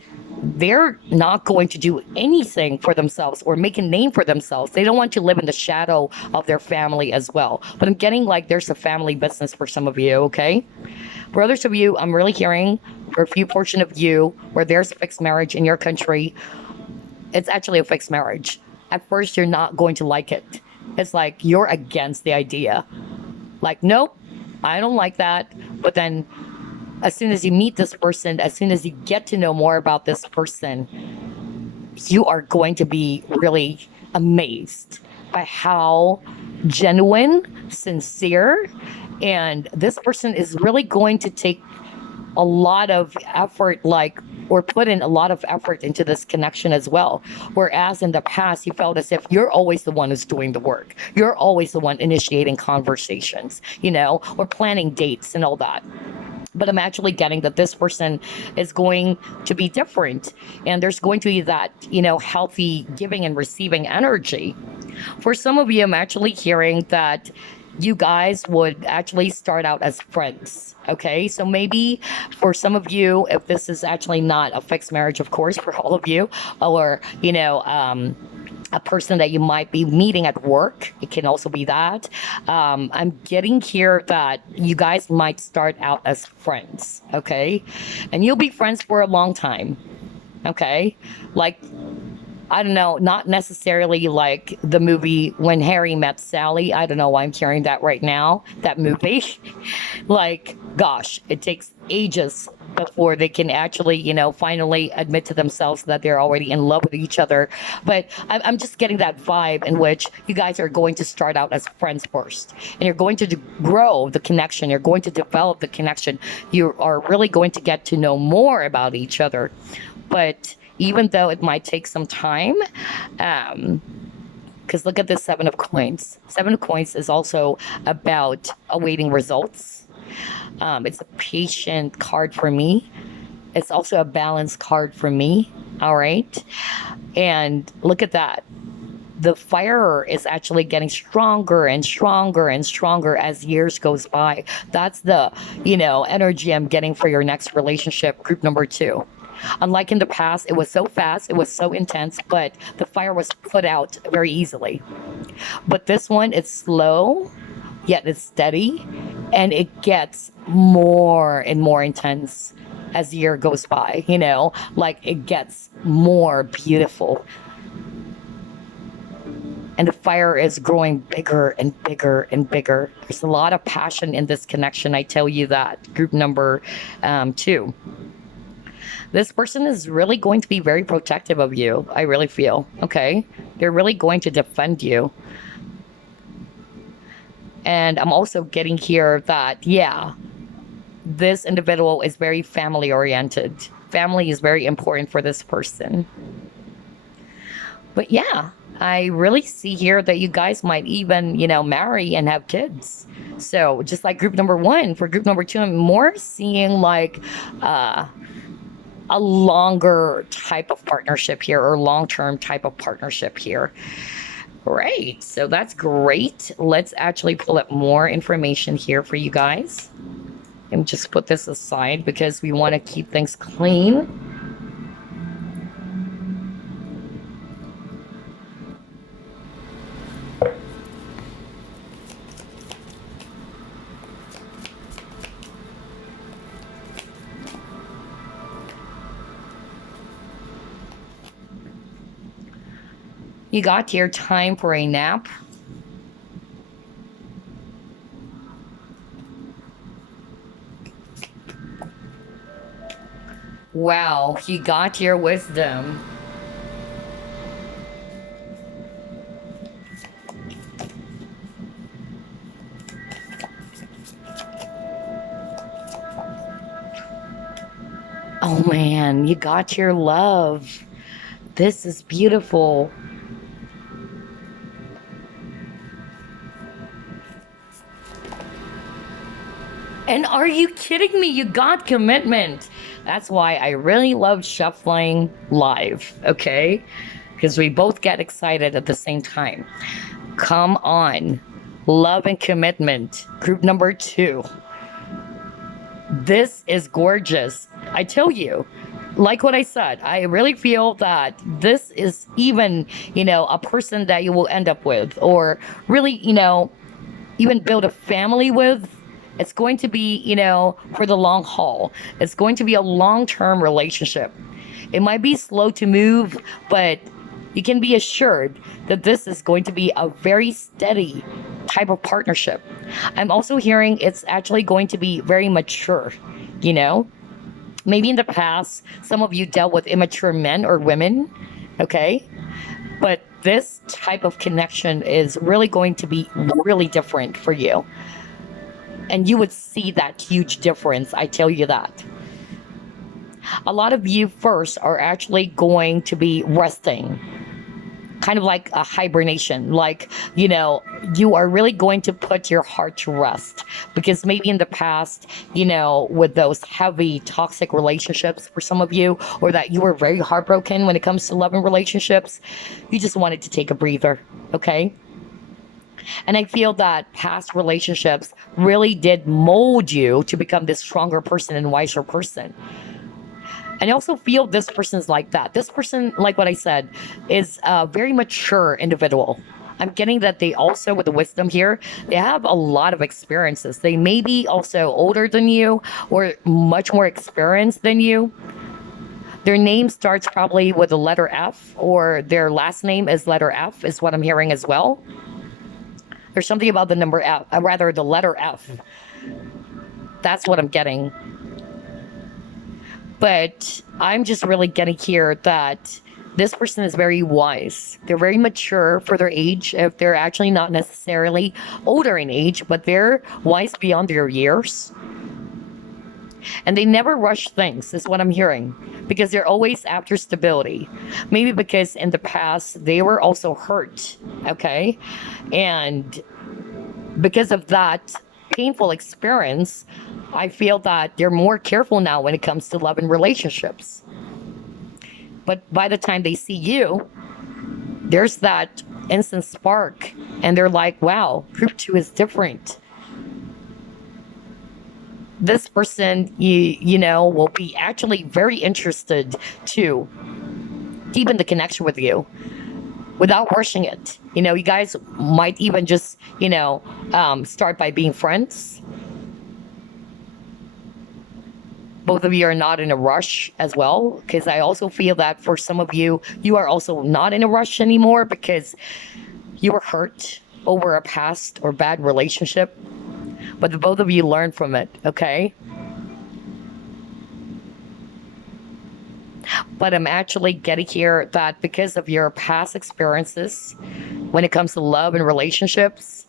they're not going to do anything for themselves or make a name for themselves. They don't want to live in the shadow of their family as well. But I'm getting like there's a family business for some of you, okay? For others of you, I'm really hearing for a few portion of you where there's a fixed marriage in your country. It's actually a fixed marriage. At first, you're not going to like it. It's like you're against the idea. Like, nope, I don't like that. But then as soon as you meet this person, as soon as you get to know more about this person, you are going to be really amazed by how genuine, sincere, and this person is really going to take a lot of effort, like, or put in a lot of effort into this connection as well. Whereas in the past, you felt as if you're always the one who's doing the work. You're always the one initiating conversations, or planning dates and all that. But I'm actually getting that this person is going to be different. And there's going to be that, healthy giving and receiving energy. For some of you, I'm actually hearing that you guys would actually start out as friends. Okay, so maybe for some of you, if this is actually not a fixed marriage, of course, for all of you, or, a person that you might be meeting at work. It can also be that. I'm getting here that you guys might start out as friends, okay? And you'll be friends for a long time, okay? Like, I don't know, not necessarily like the movie When Harry Met Sally. I don't know why I'm hearing that right now, that movie. Like, gosh, it takes ages before they can actually, finally admit to themselves that they're already in love with each other. But I'm just getting that vibe in which you guys are going to start out as friends first. And you're going to grow the connection. You're going to develop the connection. You are really going to get to know more about each other. But even though it might take some time, because look at this Seven of Coins. Seven of Coins is also about awaiting results. It's a patient card for me. It's also a balanced card for me. All right. And look at that. The fire is actually getting stronger and stronger and stronger as years goes by. That's the, energy I'm getting for your next relationship, group number 2. Unlike in the past, it was so fast, it was so intense, but the fire was put out very easily. But this one, it's slow, yet it's steady, and it gets more and more intense as the year goes by, like it gets more beautiful. And the fire is growing bigger and bigger and bigger. There's a lot of passion in this connection, I tell you that, group number 2. This person is really going to be very protective of you, I really feel, okay? They're really going to defend you. And I'm also getting here that, yeah, this individual is very family oriented. Family is very important for this person. But yeah, I really see here that you guys might even, marry and have kids. So just like group number 1, for group number 2, I'm more seeing like a longer type of partnership here, or long-term type of partnership here. Right, so that's great. Let's actually pull up more information here for you guys. And just put this aside because we want to keep things clean. You got your time for a nap. Wow, you got your wisdom. Oh man, you got your love. This is beautiful. And are you kidding me? You got commitment. That's why I really love shuffling live, okay? Because we both get excited at the same time. Come on. Love and commitment. Group number 2. This is gorgeous. I tell you, like what I said, I really feel that this is even, a person that you will end up with, or really, even build a family with. It's going to be, for the long haul. It's going to be a long-term relationship. It might be slow to move, but you can be assured that this is going to be a very steady type of partnership. I'm also hearing it's actually going to be very mature, Maybe in the past, some of you dealt with immature men or women, okay? But this type of connection is really going to be really different for you. And you would see that huge difference, I tell you that. A lot of you first are actually going to be resting, kind of like a hibernation. Like, you are really going to put your heart to rest, because maybe in the past, with those heavy toxic relationships for some of you, or that you were very heartbroken when it comes to love and relationships, you just wanted to take a breather, okay? And I feel that past relationships really did mold you to become this stronger person and wiser person. And I also feel this person's like that. This person, like what I said, is a very mature individual. I'm getting that they also, with the wisdom here, they have a lot of experiences. They may be also older than you, or much more experienced than you. Their name starts probably with the letter F, or their last name is letter F, is what I'm hearing as well. There's something about the number F, rather the letter F. That's what I'm getting. But I'm just really getting here that this person is very wise. They're very mature for their age. If they're actually not necessarily older in age, but they're wise beyond their years. And they never rush things, is what I'm hearing, because they're always after stability. Maybe because in the past they were also hurt, okay? And because of that painful experience, I feel that they're more careful now when it comes to love and relationships. But by the time they see you, there's that instant spark, and they're like, wow, group 2 is different. This person, will be actually very interested to deepen the connection with you without rushing it. You guys might even just, start by being friends. Both of you are not in a rush as well, because I also feel that for some of you, you are also not in a rush anymore because you were hurt over a past or bad relationship. But the both of you learn from it, okay? But I'm actually getting here that because of your past experiences, when it comes to love and relationships,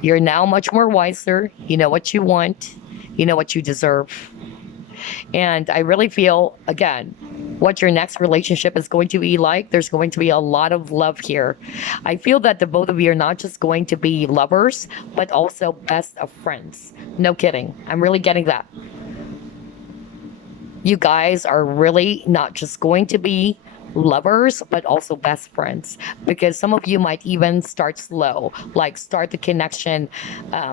you're now much more wiser. You know what you want. You know what you deserve. And I really feel, again, what your next relationship is going to be like, there's going to be a lot of love here. I feel that the both of you are not just going to be lovers, but also best of friends. No kidding. I'm really getting that. You guys are really not just going to be lovers, but also best friends, because some of you might even start slow, like start the connection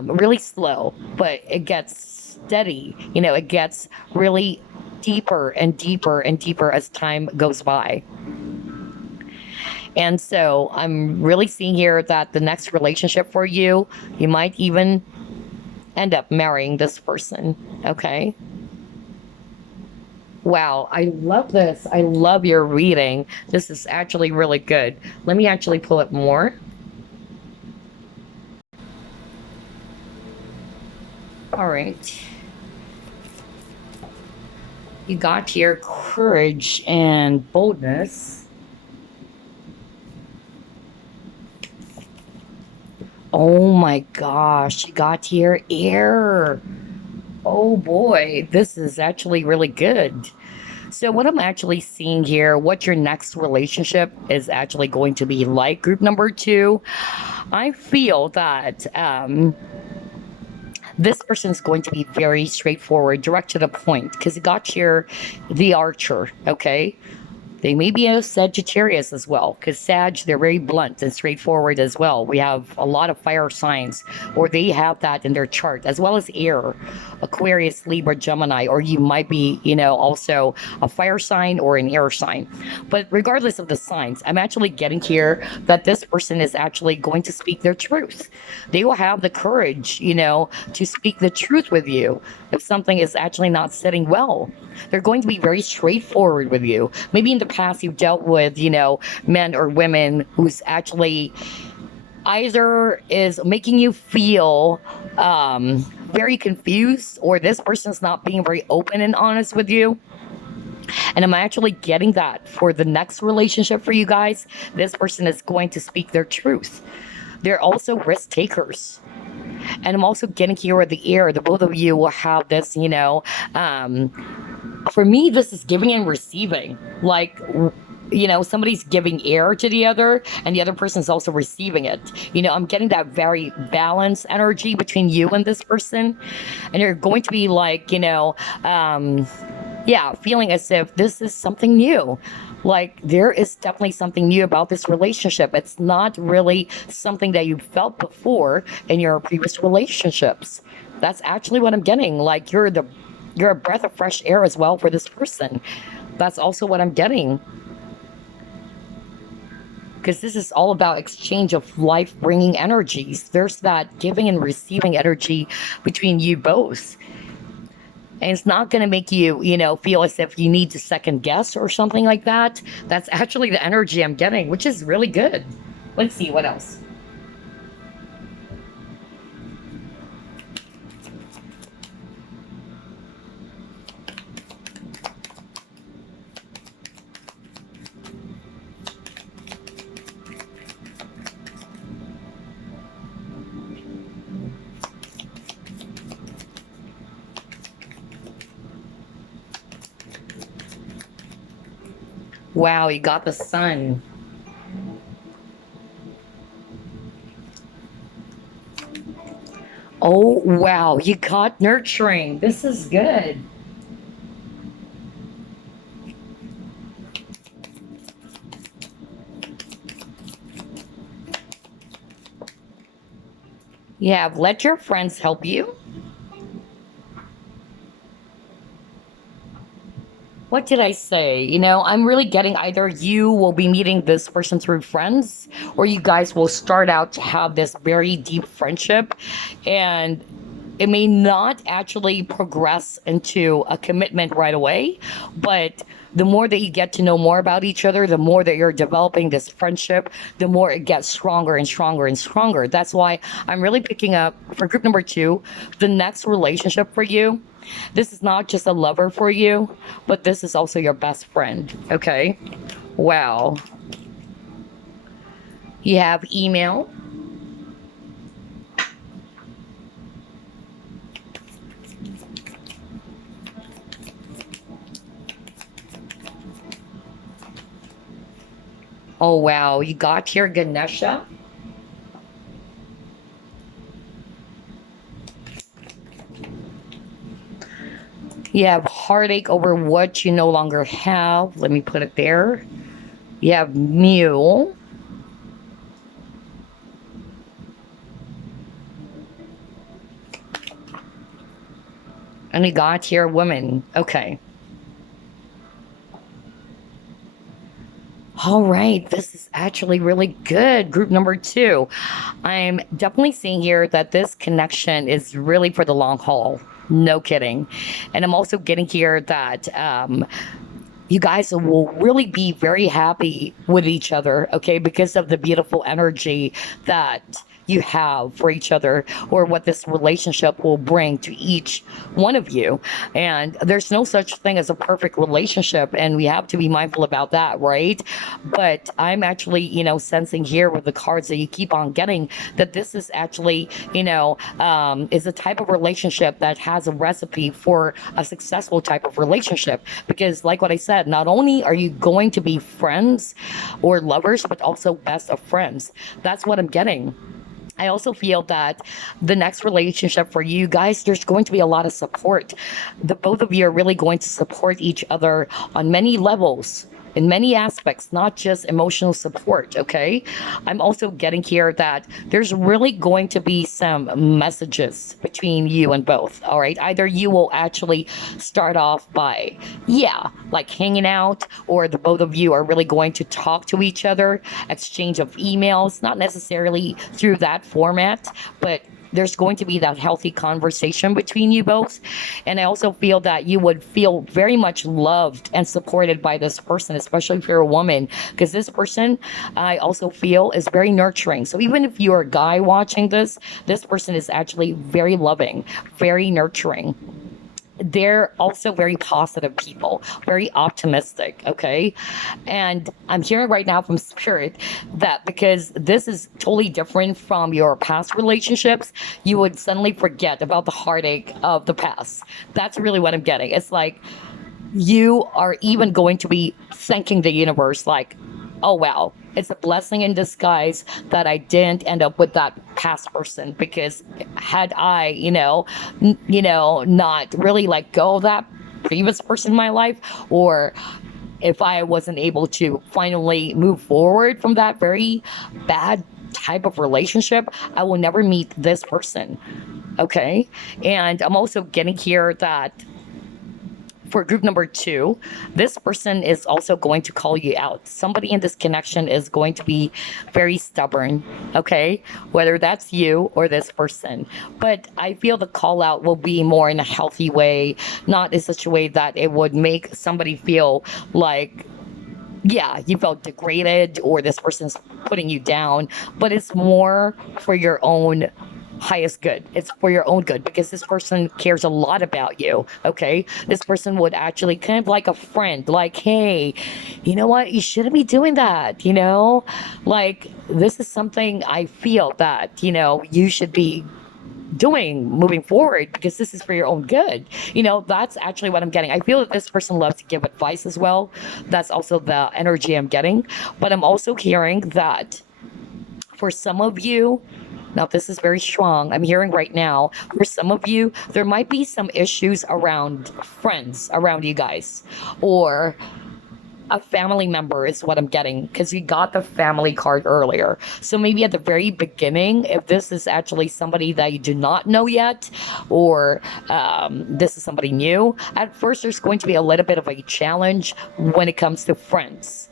really slow, but it gets steady. It gets really deeper and deeper and deeper as time goes by. And so I'm really seeing here that the next relationship for you, you might even end up marrying this person, okay? Wow, I love this. I love your reading. This is actually really good. Let me actually pull it more. All right. You got here courage and boldness. Oh my gosh, you got here air. Oh boy, this is actually really good. So what I'm actually seeing here, what your next relationship is actually going to be like, group number 2, I feel that this person is going to be very straightforward, direct to the point, because you got here the Archer, okay? They may be a Sagittarius as well, because Sag, they're very blunt and straightforward as well. We have a lot of fire signs, or they have that in their chart, as well as air, Aquarius, Libra, Gemini, or you might be, also a fire sign or an air sign. But regardless of the signs, I'm actually getting here that this person is actually going to speak their truth. They will have the courage, to speak the truth with you if something is actually not sitting well. They're going to be very straightforward with you. Maybe in the past you've dealt with, men or women who's actually either is making you feel very confused, or this person's not being very open and honest with you. And I'm actually getting that for the next relationship for you guys. This person is going to speak their truth. They're also risk takers. And I'm also getting here with the air. The both of you will have this, for me, this is giving and receiving. Like, somebody's giving air to the other, and the other person's also receiving it. I'm getting that very balanced energy between you and this person. And you're going to be like, feeling as if this is something new. Like, there is definitely something new about this relationship. It's not really something that you felt before in your previous relationships. That's actually what I'm getting. Like, you're a breath of fresh air as well for this person. That's also what I'm getting. Because this is all about exchange of life-bringing energies. There's that giving and receiving energy between you both. And it's not going to make you, feel as if you need to second guess or something like that. That's actually the energy I'm getting, which is really good. Let's see what else. Wow, you got the Sun. Oh, wow, you got nurturing. This is good. Yeah, let your friends help you. What did I say? I'm really getting either you will be meeting this person through friends, or you guys will start out to have this very deep friendship, and it may not actually progress into a commitment right away, but the more that you get to know more about each other, the more that you're developing this friendship, the more it gets stronger and stronger and stronger. That's why I'm really picking up for group number 2, the next relationship for you. This is not just a lover for you, but this is also your best friend, okay? Wow. You have email. Oh, wow. You got here Ganesha. You have heartache over what you no longer have. Let me put it there. You have mule. And you got here woman. Okay. All right, this is actually really good. Group number 2. I'm definitely seeing here that this connection is really for the long haul. No kidding. And I'm also getting here that you guys will really be very happy with each other, okay, because of the beautiful energy that you have for each other, or what this relationship will bring to each one of you. And there's no such thing as a perfect relationship, and we have to be mindful about that, right? But I'm actually, sensing here with the cards that you keep on getting, that this is actually, is a type of relationship that has a recipe for a successful type of relationship. Because like what I said, not only are you going to be friends or lovers, but also best of friends. That's what I'm getting. I also feel that the next relationship for you guys, there's going to be a lot of support. The both of you are really going to support each other on many levels, in many aspects, not just emotional support, okay? I'm also getting here that there's really going to be some messages between you and both, all right? Either you will actually start off by, like hanging out, or the both of you are really going to talk to each other, exchange of emails, not necessarily through that format, but there's going to be that healthy conversation between you both. And I also feel that you would feel very much loved and supported by this person, especially if you're a woman, because this person, I also feel, is very nurturing. So even if you're a guy watching this person is actually very loving, very nurturing. They're also very positive people, very optimistic, okay? And I'm hearing right now from spirit that because this is totally different from your past relationships, you would suddenly forget about the heartache of the past. That's really what I'm getting. It's like you are even going to be thanking the universe, like, oh wow, it's a blessing in disguise that I didn't end up with that past person, because had I, not really let go of that previous person in my life, or if I wasn't able to finally move forward from that very bad type of relationship, I will never meet this person. Okay. And I'm also getting here that for group number 2, this person is also going to call you out. Somebody in this connection is going to be very stubborn, okay? Whether that's you or this person. But I feel the call out will be more in a healthy way, not in such a way that it would make somebody feel like, you felt degraded or this person's putting you down, but it's more for your own highest good. It's for your own good, because this person cares a lot about you, okay? This person would actually kind of like a friend, like, hey, you know what? You shouldn't be doing that, Like, this is something I feel that, you should be doing moving forward, because this is for your own good. That's actually what I'm getting. I feel that this person loves to give advice as well. That's also the energy I'm getting. But I'm also hearing that for some of you, now this is very strong, I'm hearing right now, for some of you, there might be some issues around friends around you guys, or a family member is what I'm getting, because we got the family card earlier. So maybe at the very beginning, if this is actually somebody that you do not know yet, or this is somebody new, at first there's going to be a little bit of a challenge when it comes to friends.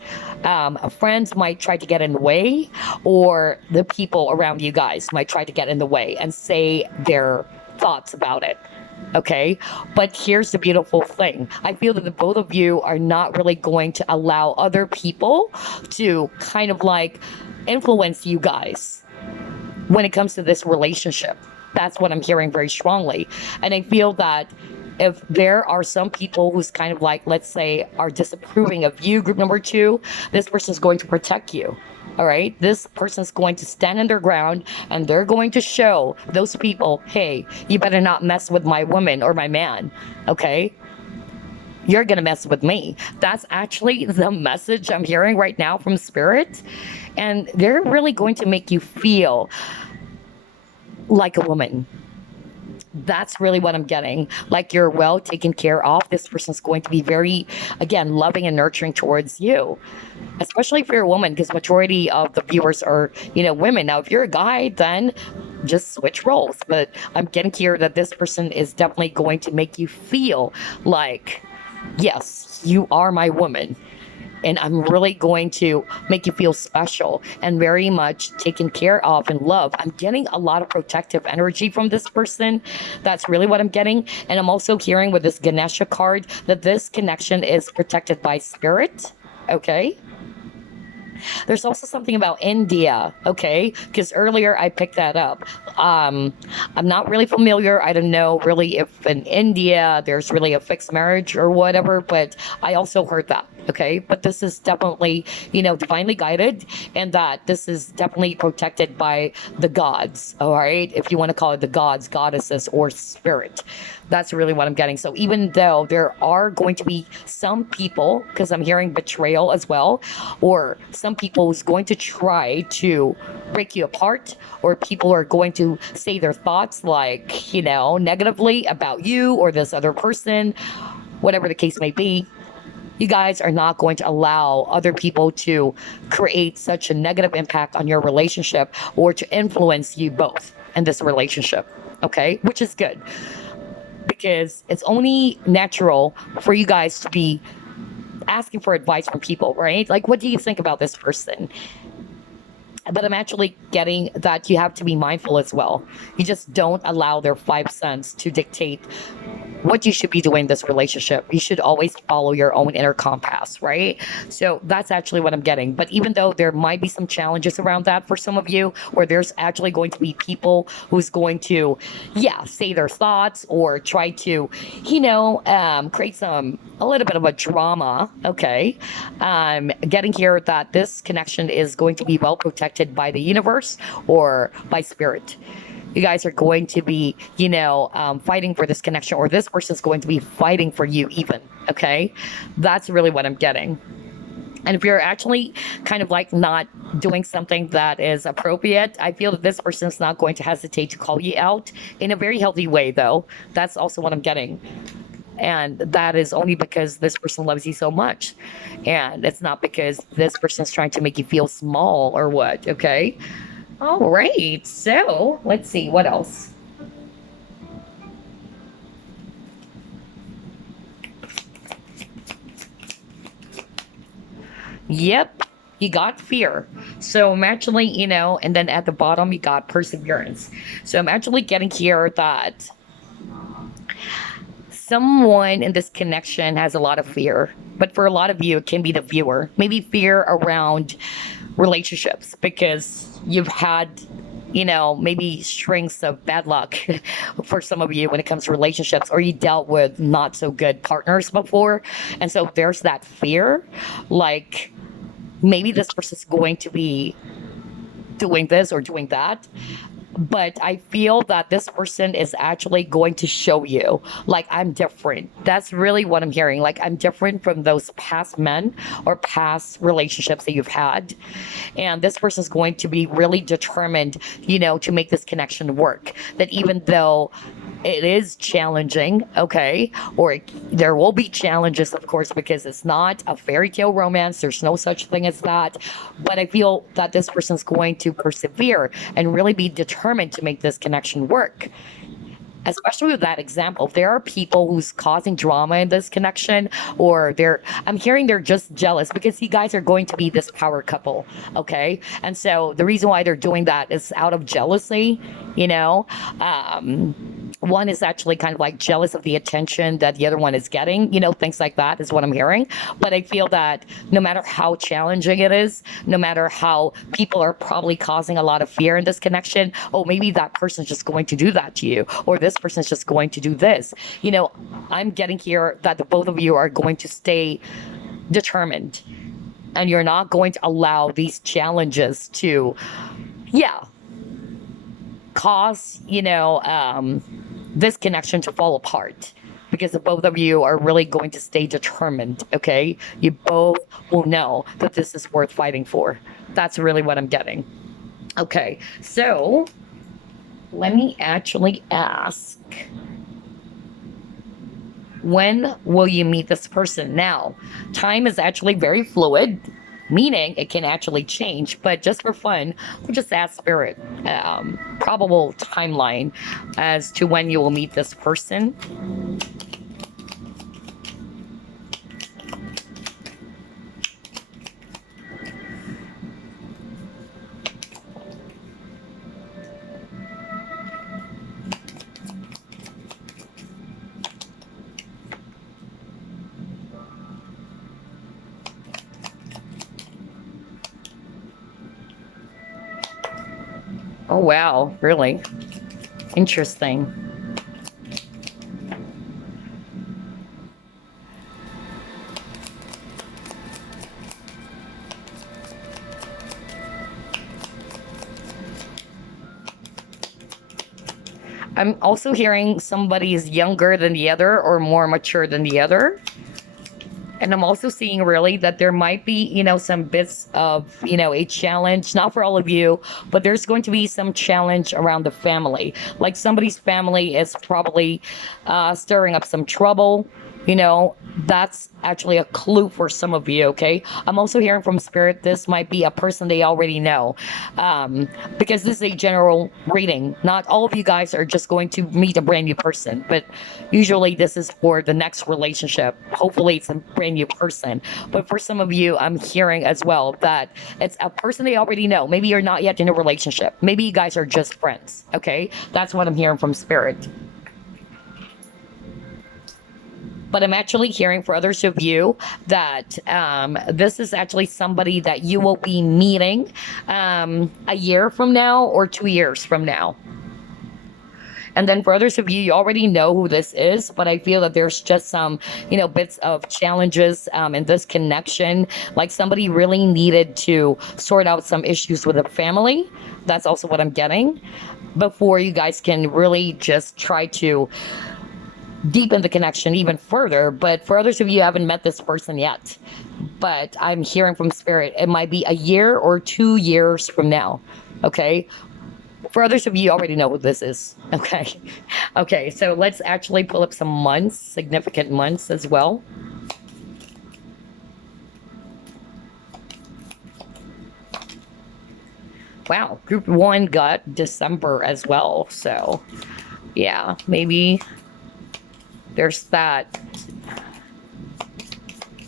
Friends might try to get in the way, or the people around you guys might try to get in the way and say their thoughts about it. Okay, but here's the beautiful thing. I feel that the both of you are not really going to allow other people to kind of like influence you guys when it comes to this relationship. That's what I'm hearing very strongly. And I feel that if there are some people who's kind of like, let's say, are disapproving of you, group number 2, this person is going to protect you. All right, this person's going to stand on their ground, and they're going to show those people, hey, you better not mess with my woman or my man, okay? You're gonna mess with me. That's actually the message I'm hearing right now from spirit. And they're really going to make you feel like a woman. That's really what I'm getting. Like you're well taken care of. This person's going to be very, again, loving and nurturing towards you, especially if you're a woman, because majority of the viewers are, women. Now, if you're a guy, then just switch roles. But I'm getting here that this person is definitely going to make you feel like, yes, you are my woman. and I'm really going to make you feel special and very much taken care of and loved. I'm getting a lot of protective energy from this person. That's really what I'm getting. And I'm also hearing with this Ganesha card that this connection is protected by spirit. Okay. There's also something about India, okay? Because earlier I picked that up. I'm not really familiar. I don't know really if in India there's really a fixed marriage or whatever, but I also heard that, okay? But this is definitely, divinely guided, and that this is definitely protected by the gods, all right? If you want to call it the gods, goddesses, or spirit. That's really what I'm getting. So even though there are going to be some people, because I'm hearing betrayal as well, or some people who's going to try to break you apart, or people are going to say their thoughts like, negatively about you or this other person, whatever the case may be, you guys are not going to allow other people to create such a negative impact on your relationship or to influence you both in this relationship, okay? Which is good, because it's only natural for you guys to be asking for advice from people, right? Like, what do you think about this person? But I'm actually getting that you have to be mindful as well. You just don't allow their 5 cents to dictate what you should be doing in this relationship. You should always follow your own inner compass, right? So that's actually what I'm getting. But even though there might be some challenges around that for some of you, or there's actually going to be people who's going to, say their thoughts or try to, create a little bit of a drama, okay? Getting here that this connection is going to be well protected by the universe or by spirit. You guys are going to be, fighting for this connection, or this person's going to be fighting for you even, okay? That's really what I'm getting. And if you're actually kind of like not doing something that is appropriate, I feel that this person's not going to hesitate to call you out in a very healthy way, though. That's also what I'm getting. And that is only because this person loves you so much. And it's not because this person's trying to make you feel small or what, okay? All right, so let's see what else. Yep, you got fear. So I'm actually, and then at the bottom you got perseverance. So I'm actually getting here that someone in this connection has a lot of fear, but for a lot of you, it can be the viewer. Maybe fear around relationships because you've had, maybe strings of bad luck for some of you when it comes to relationships, or you dealt with not so good partners before. And so there's that fear, like maybe this person's going to be doing this or doing that. But I feel that this person is actually going to show you, like, I'm different. That's really what I'm hearing. Like, I'm different from those past men or past relationships that you've had. And this person is going to be really determined, to make this connection work. That even though it is challenging, okay, or there will be challenges, of course, because it's not a fairy tale romance. There's no such thing as that. But I feel that this person's going to persevere and really be determined to make this connection work. Especially with that example, if there are people who's causing drama in this connection, or I'm hearing they're just jealous because you guys are going to be this power couple, okay? And so the reason why they're doing that is out of jealousy, one is actually kind of like jealous of the attention that the other one is getting, things like that is what I'm hearing. But I feel that no matter how challenging it is, no matter how people are probably causing a lot of fear in this connection, oh, maybe that person's just going to do that to you, or this person's just going to do this. I'm getting here that the both of you are going to stay determined, and you're not going to allow these challenges to, cause, this connection to fall apart, because the both of you are really going to stay determined, okay? You both will know that this is worth fighting for. That's really what I'm getting. Okay, so let me actually ask, when will you meet this person? Now, time is actually very fluid, meaning it can actually change, but just for fun, we'll just ask spirit probable timeline as to when you will meet this person. Oh, wow. Really? Interesting. I'm also hearing somebody is younger than the other or more mature than the other. And I'm also seeing really that there might be, some bits of, a challenge, not for all of you, but there's going to be some challenge around the family. Like somebody's family is probably stirring up some trouble. That's actually a clue for some of you, okay? I'm also hearing from Spirit, this might be a person they already know. Because this is a general reading. Not all of you guys are just going to meet a brand new person, but usually this is for the next relationship. Hopefully it's a brand new person. But for some of you, I'm hearing as well that it's a person they already know. Maybe you're not yet in a relationship. Maybe you guys are just friends, okay? That's what I'm hearing from Spirit. But I'm actually hearing for others of you that this is actually somebody that you will be meeting a year from now or 2 years from now. And then for others of you, you already know who this is, but I feel that there's just some, bits of challenges in this connection. Like somebody really needed to sort out some issues with a family. That's also what I'm getting before you guys can really just try to deepen the connection even further. But for others of you, haven't met this person yet, but I'm hearing from Spirit, it might be a year or 2 years from now. Okay. For others of you, already know what this is. Okay. Okay. So let's actually pull up some months, significant months as well. Wow. Group 1 got December as well. So yeah, maybe there's that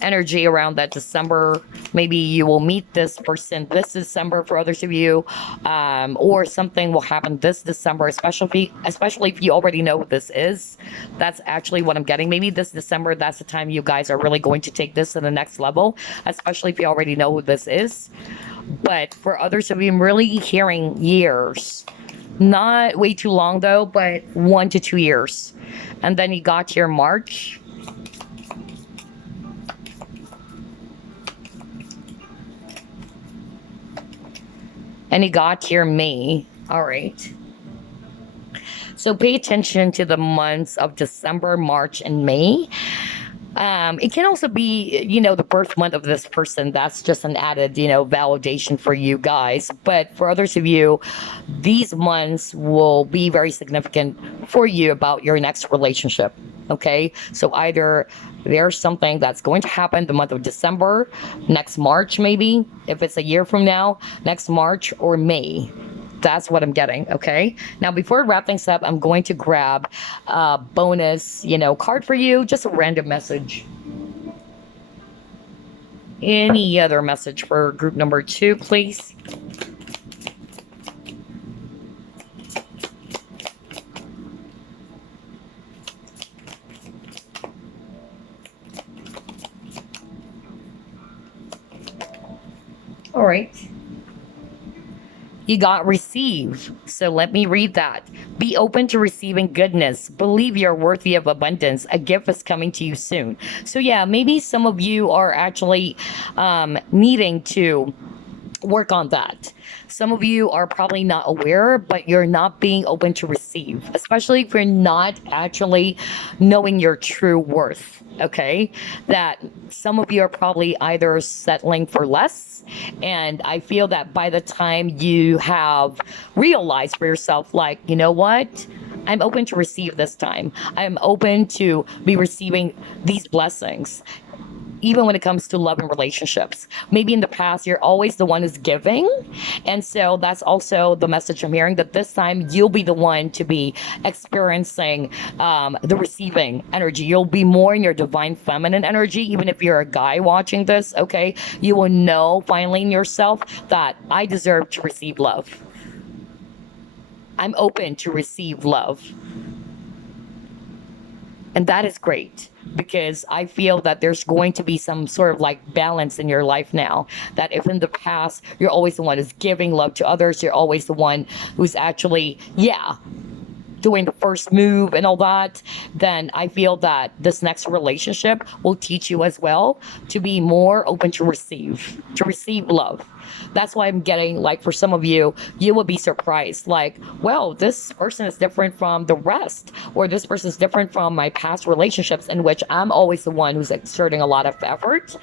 energy around that December. Maybe you will meet this person this December for others of you, or something will happen this December, especially if you already know what this is. That's actually what I'm getting. Maybe this December, that's the time you guys are really going to take this to the next level, especially if you already know who this is. But for others of you, I'm really hearing years. Not way too long though, but 1 to 2 years. And then you got here March. And you got here May. All right. So pay attention to the months of December, March, and May. It can also be, the birth month of this person. That's just an added, validation for you guys. But for others of you, these months will be very significant for you about your next relationship. Okay. So either there's something that's going to happen the month of December, next March, maybe, if it's a year from now, next March or May. That's what I'm getting. Okay. Now, before I wrap things up, I'm going to grab a bonus, card for you. Just a random message. Any other message for group number 2, please? All right. You got receive. So let me read that. Be open to receiving goodness. Believe you're worthy of abundance. A gift is coming to you soon. So yeah, maybe some of you are actually needing to work on that. Some of you are probably not aware, but you're not being open to receive, especially if you're not actually knowing your true worth. Okay. That some of you are probably either settling for less. And I feel that by the time you have realized for yourself, like, you know what? I'm open to receive this time. I'm open to be receiving these blessings. Even when it comes to love and relationships. Maybe in the past, you're always the one who's giving. And so that's also the message I'm hearing, that this time you'll be the one to be experiencing the receiving energy. You'll be more in your divine feminine energy, even if you're a guy watching this, okay? You will know finally in yourself that I deserve to receive love. I'm open to receive love. And that is great, because I feel that there's going to be some sort of like balance in your life now. That if in the past you're always the one who's giving love to others, you're always the one who's actually, yeah, doing the first move and all that, then I feel that this next relationship will teach you as well to be more open to receive love. That's why I'm getting, like, for some of you, you will be surprised, like, well, this person is different from the rest, or this person is different from my past relationships in which I'm always the one who's exerting a lot of effort,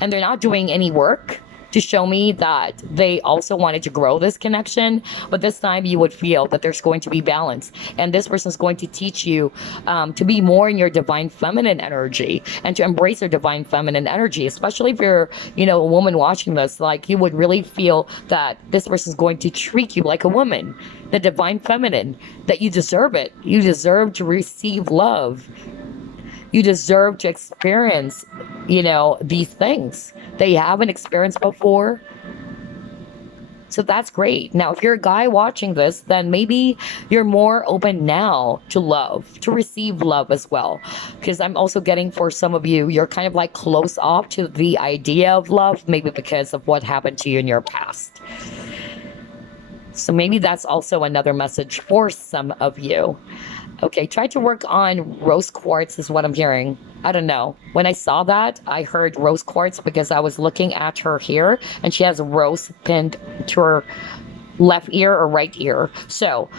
and they're not doing any work to show me that they also wanted to grow this connection. But this time you would feel that there's going to be balance, and this person is going to teach you to be more in your divine feminine energy and to embrace your divine feminine energy. Especially if you're, a woman watching this, like, you would really feel that this person is going to treat you like a woman, the divine feminine, that you deserve it. You deserve to receive love. You deserve to experience, these things that you haven't experienced before. So that's great. Now, if you're a guy watching this, then maybe you're more open now to love, to receive love as well. Because I'm also getting, for some of you, you're kind of like close off to the idea of love, maybe because of what happened to you in your past. So maybe that's also another message for some of you. Okay, try to work on rose quartz is what I'm hearing. I don't know. When I saw that, I heard rose quartz because I was looking at her here, and she has a rose pinned to her left ear or right ear. So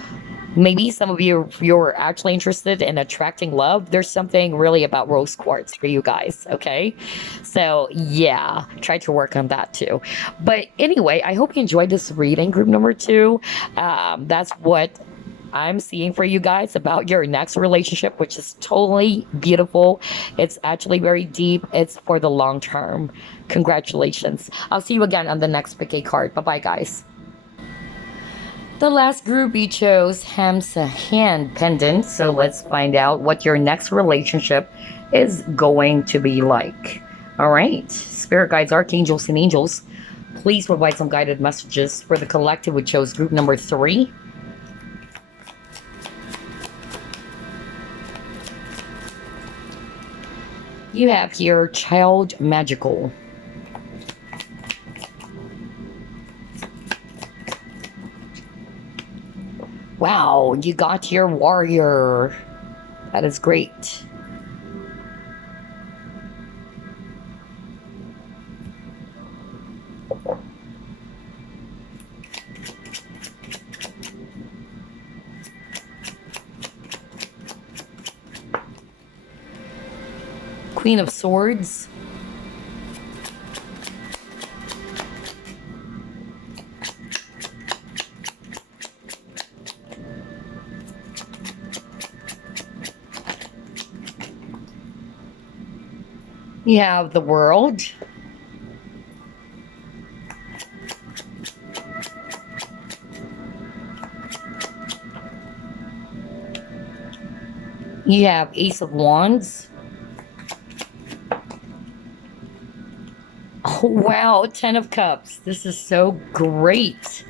maybe some of you, if you're actually interested in attracting love, there's something really about rose quartz for you guys, okay? So yeah, try to work on that too. But anyway, I hope you enjoyed this reading, group number 2. That's what I'm seeing for you guys about your next relationship, which is totally beautiful. It's actually very deep. It's for the long term. Congratulations. I'll see you again on the next Piquet card. Bye-bye, guys. The last group you chose, Hamsa and Pendant. So let's find out what your next relationship is going to be like. All right. Spirit guides, archangels, and angels, please provide some guided messages for the collective who chose group number 3. You have here Child Magical. Wow, you got your Warrior. That is great. Queen of Swords. You have the World. You have Ace of Wands. Oh, wow, 10 of Cups. This is so great.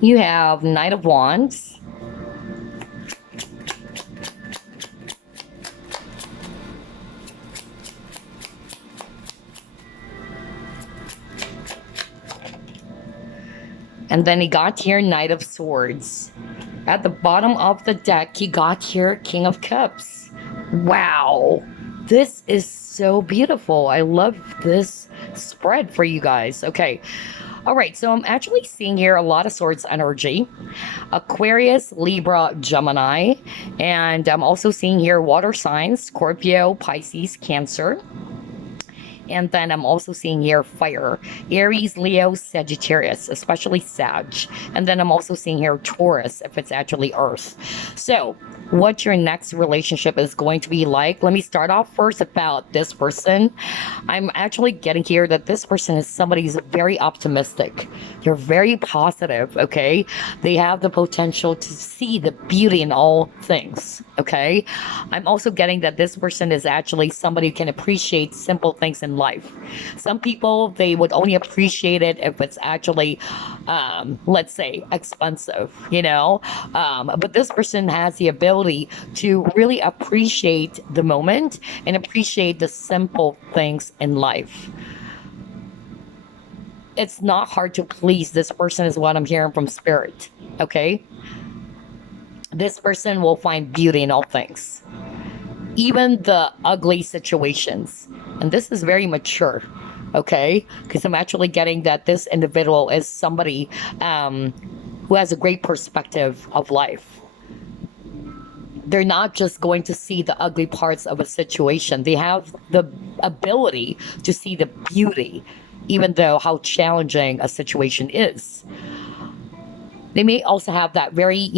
You have Knight of Wands. And then he got here Knight of Swords. At the bottom of the deck, he got here King of Cups. Wow. This is so beautiful. I love this spread for you guys. Okay. All right. So I'm actually seeing here a lot of Swords energy. Aquarius, Libra, Gemini. And I'm also seeing here water signs, Scorpio, Pisces, Cancer. And then I'm also seeing here fire, Aries, Leo, Sagittarius, especially Sag. And then I'm also seeing here Taurus, if it's actually Earth. So what your next relationship is going to be like. Let me start off first about this person. I'm actually getting here that this person is somebody who's very optimistic. They're very positive, okay? They have the potential to see the beauty in all things, okay? I'm also getting that this person is actually somebody who can appreciate simple things in in life. Some people, they would only appreciate it if it's actually, let's say, expensive, but this person has the ability to really appreciate the moment and appreciate the simple things in life. It's not hard to please this person, is what I'm hearing from spirit. Okay, this person will find beauty in all things, even the ugly situations. And this is very mature, okay? Because I'm actually getting that this individual is somebody who has a great perspective of life. They're not just going to see the ugly parts of a situation. They have the ability to see the beauty, even though how challenging a situation is. They may also have that very,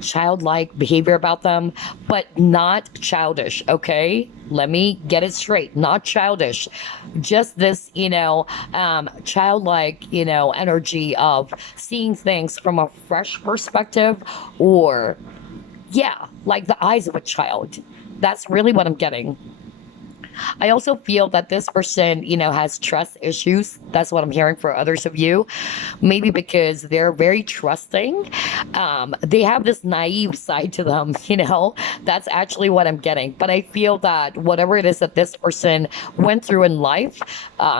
childlike behavior about them, but not childish, okay? Let me get it straight. Not childish. Just this, childlike, energy of seeing things from a fresh perspective, or, yeah, like the eyes of a child. That's really what I'm getting. I also feel that this person, has trust issues. That's what I'm hearing for others of you. Maybe because they're very trusting. They have this naive side to them, That's actually what I'm getting. But I feel that whatever it is that this person went through in life,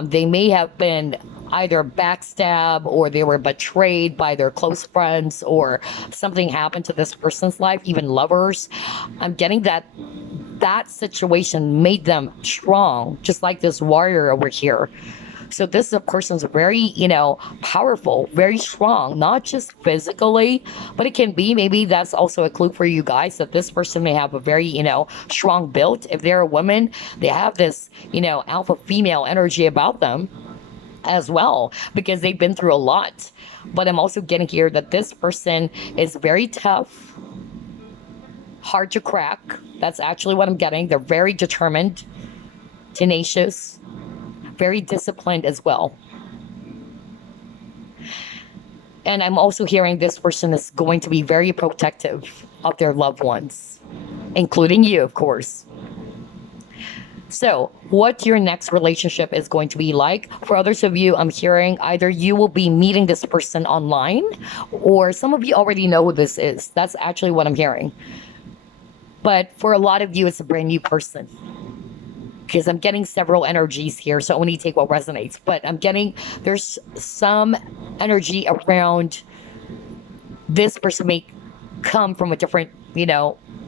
they may have been either backstabbed or they were betrayed by their close friends, or something happened to this person's life, even lovers. I'm getting that situation made them strong, just like this warrior over here. So this is a person's very, powerful, very strong, not just physically, but it can be, maybe that's also a clue for you guys, that this person may have a very, strong build. If they're a woman, they have this, alpha female energy about them as well, because they've been through a lot. But I'm also getting here that this person is very tough, hard to crack. That's actually what I'm getting. They're very determined, tenacious, very disciplined as well. And I'm also hearing this person is going to be very protective of their loved ones, including you, of course. So what your next relationship is going to be like. For others of you, I'm hearing either you will be meeting this person online, or some of you already know who this is. That's actually what I'm hearing. But for a lot of you, it's a brand new person, because I'm getting several energies here, so only take what resonates. But I'm getting there's some energy around this person may come from a different,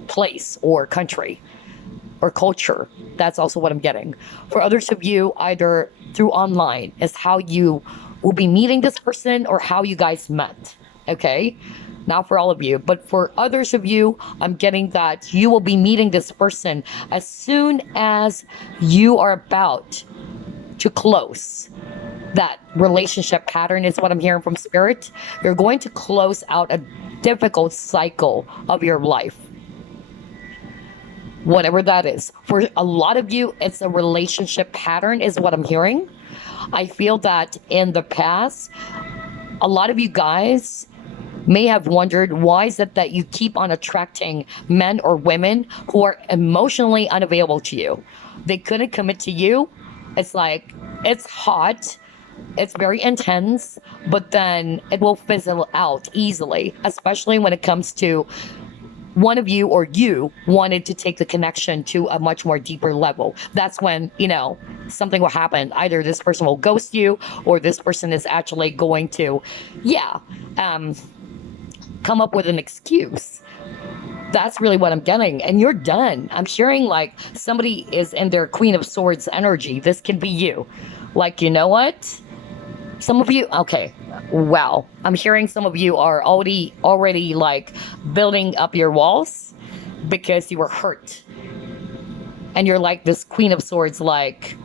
place or country or culture. That's also what I'm getting. For others of you, either through online is how you will be meeting this person, or how you guys met. Okay? Not for all of you, but for others of you, I'm getting that you will be meeting this person as soon as you are about to close that relationship pattern, is what I'm hearing from spirit. You're going to close out a difficult cycle of your life, whatever that is. For a lot of you, it's a relationship pattern, is what I'm hearing. I feel that in the past, a lot of you guys may have wondered, why is it that you keep on attracting men or women who are emotionally unavailable to you? They couldn't commit to you. It's like, it's hot, it's very intense, but then it will fizzle out easily, especially when it comes to one of you, or you wanted to take the connection to a much more deeper level. That's when, something will happen. Either this person will ghost you, or this person is actually going to, come up with an excuse. That's really what I'm getting. And you're done. I'm hearing like somebody is in their Queen of Swords energy. This can be you. Like, you know what? Some of you, okay, wow. I'm hearing some of you are already like building up your walls because you were hurt. And you're like this Queen of Swords, like,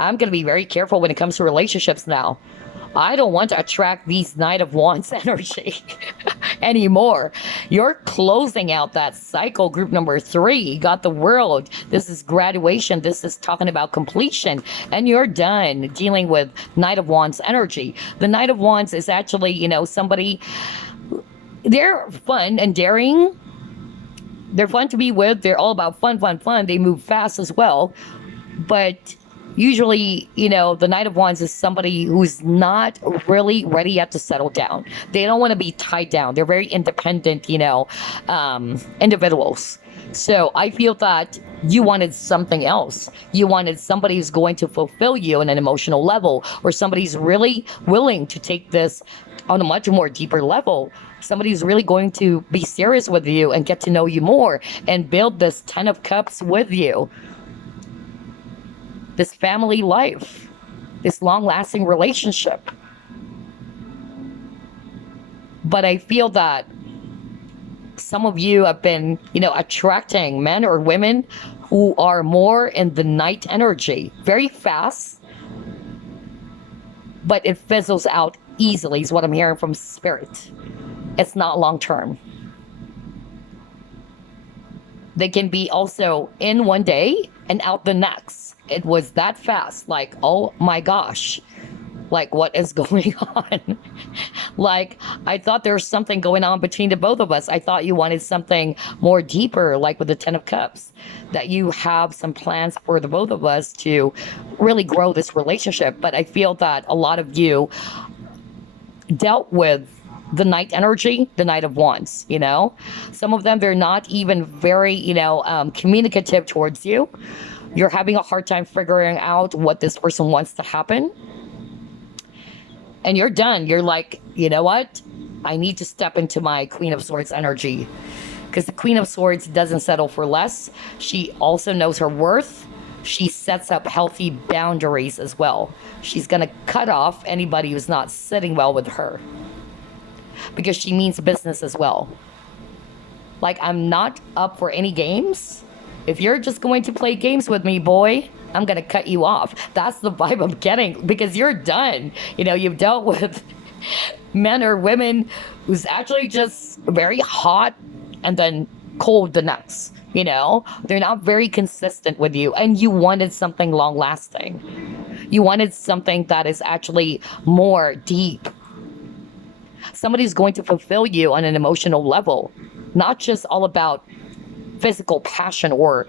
I'm going to be very careful when it comes to relationships now. I don't want to attract these Knight of Wands energy anymore. You're closing out that cycle. Group number 3, you got the World. This is graduation. This is talking about completion. And you're done dealing with Knight of Wands energy. The Knight of Wands is actually, somebody, they're fun and daring. They're fun to be with. They're all about fun. They move fast as well. But Usually, the Knight of Wands is somebody who's not really ready yet to settle down. They don't want to be tied down. They're very independent, individuals. So I feel that you wanted something else. You wanted somebody who's going to fulfill you on an emotional level, or somebody's really willing to take this on a much more deeper level. Somebody who's really going to be serious with you and get to know you more and build this 10 of Cups with you. This family life, this long-lasting relationship. But I feel that some of you have been, attracting men or women who are more in the Knight energy, very fast, but it fizzles out easily is what I'm hearing from Spirit. It's not long-term. They can be also in one day and out the next. It was that fast, like, oh my gosh, like, what is going on? Like, I thought there was something going on between the both of us. I thought you wanted something more deeper, like with the 10 of Cups, that you have some plans for the both of us to really grow this relationship. But I feel that a lot of you dealt with the Knight energy, the Knight of Wands, Some of them, they're not even very, communicative towards you. You're having a hard time figuring out what this person wants to happen. And you're done. You're like, you know what? I need to step into my Queen of Swords energy. Because the Queen of Swords doesn't settle for less. She also knows her worth. She sets up healthy boundaries as well. She's going to cut off anybody who's not sitting well with her. Because she means business as well. Like, I'm not up for any games. If you're just going to play games with me, boy, I'm going to cut you off. That's the vibe I'm getting, because you're done. You've dealt with men or women who's actually just very hot and then cold the next. They're not very consistent with you, and you wanted something long lasting. You wanted something that is actually more deep. Somebody's going to fulfill you on an emotional level, not just all about physical passion, or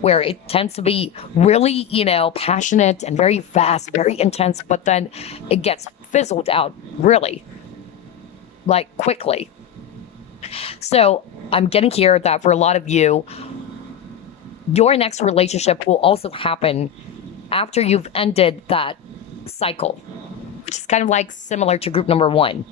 where it tends to be really passionate and very fast, very intense, but then it gets fizzled out really, like, quickly. So I'm getting here that for a lot of you, your next relationship will also happen after you've ended that cycle, which is kind of like similar to group number 1.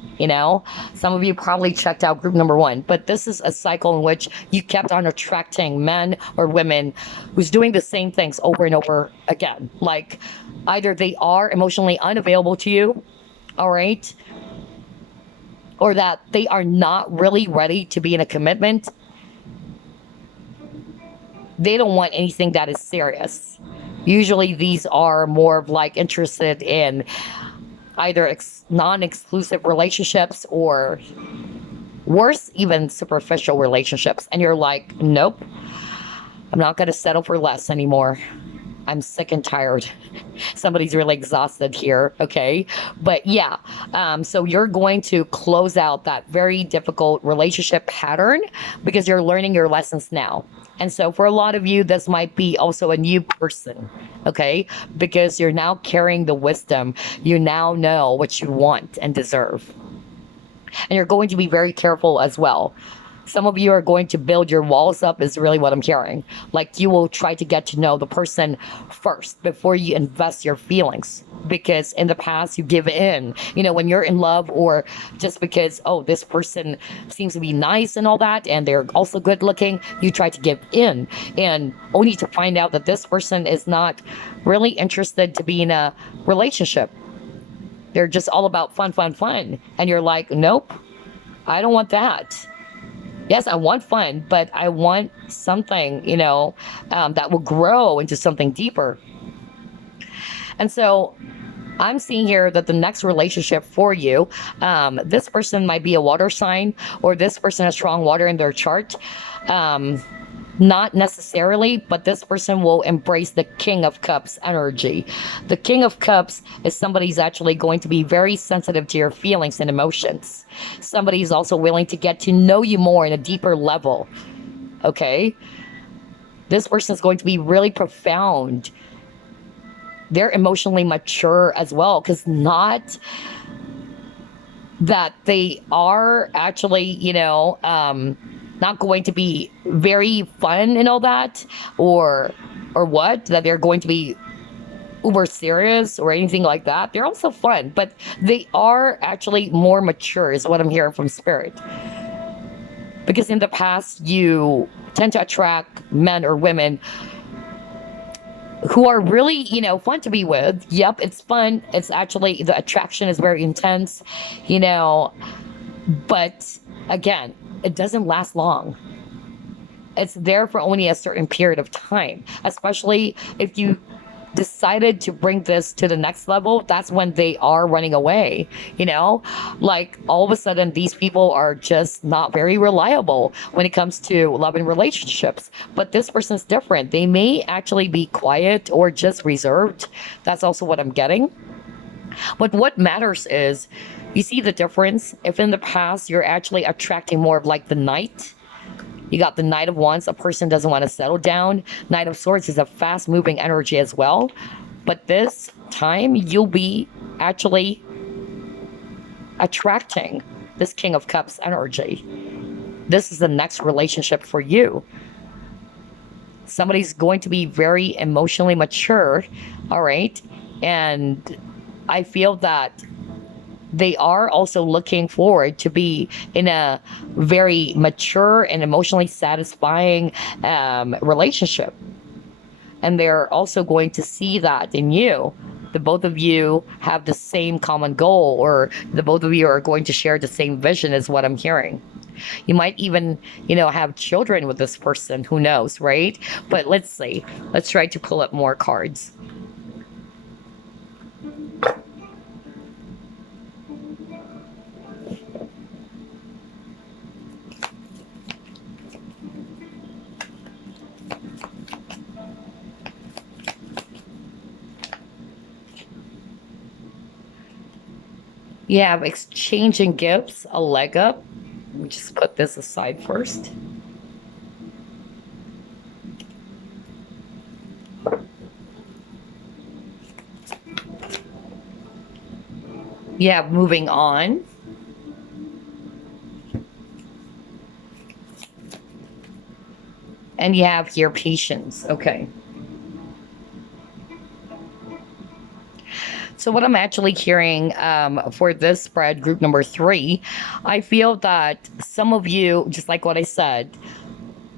Some of you probably checked out group number 1, but this is a cycle in which you kept on attracting men or women who's doing the same things over and over again. Like, either they are emotionally unavailable to you, all right, or that they are not really ready to be in a commitment. They don't want anything that is serious. Usually these are more of like interested in either non-exclusive relationships, or worse, even superficial relationships. And you're like, nope, I'm not going to settle for less anymore. I'm sick and tired. Somebody's really exhausted here, okay? But yeah, so you're going to close out that very difficult relationship pattern because you're learning your lessons now. And so for a lot of you, this might be also a new person, okay? Because you're now carrying the wisdom. You now know what you want and deserve. And you're going to be very careful as well. Some of you are going to build your walls up, is really what I'm hearing. Like, you will try to get to know the person first before you invest your feelings. Because in the past, you give in, when you're in love, or just because, oh, this person seems to be nice and all that, and they're also good looking, you try to give in, and only to find out that this person is not really interested to be in a relationship. They're just all about fun, fun, fun. And you're like, nope, I don't want that. Yes, I want fun, but I want something, that will grow into something deeper. And so I'm seeing here that the next relationship for you, this person might be a water sign, or this person has strong water in their chart. Not necessarily, but this person will embrace the King of Cups energy. The King of Cups is somebody who's actually going to be very sensitive to your feelings and emotions. Somebody who's also willing to get to know you more in a deeper level. Okay? This person is going to be really profound they're emotionally mature as well, because not that they are actually, not going to be very fun and all that, or what, that they're going to be uber serious or anything like that. They're also fun, but they are actually more mature, is what I'm hearing from spirit. Because in the past, you tend to attract men or women who are really, fun to be with. Yep, it's fun. It's actually, the attraction is very intense, but again, it doesn't last long. It's there for only a certain period of time, especially if you decided to bring this to the next level. That's when they are running away, like all of a sudden these people are just not very reliable when it comes to love and relationships. But this person's different. They may actually be quiet or just reserved. That's also what I'm getting. But what matters is, you see the difference. If in the past you're actually attracting more of like the Knight, you got the Knight of Wands, a person doesn't want to settle down. Knight of Swords is a fast moving energy as well. But this time you'll be actually attracting this King of Cups energy. This is the next relationship for you. Somebody's going to be very emotionally mature, all right? And I feel that they are also looking forward to be in a very mature and emotionally satisfying relationship. And they're also going to see that in you. The both of you have the same common goal, or the both of you are going to share the same vision, is what I'm hearing. You might even, have children with this person. Who knows, right? But let's see. Let's try to pull up more cards. You have exchanging gifts, a leg up. Let me just put this aside first. You have moving on. And you have here patience. Okay. So what I'm actually hearing for this spread, group number 3, I feel that some of you, just like what I said,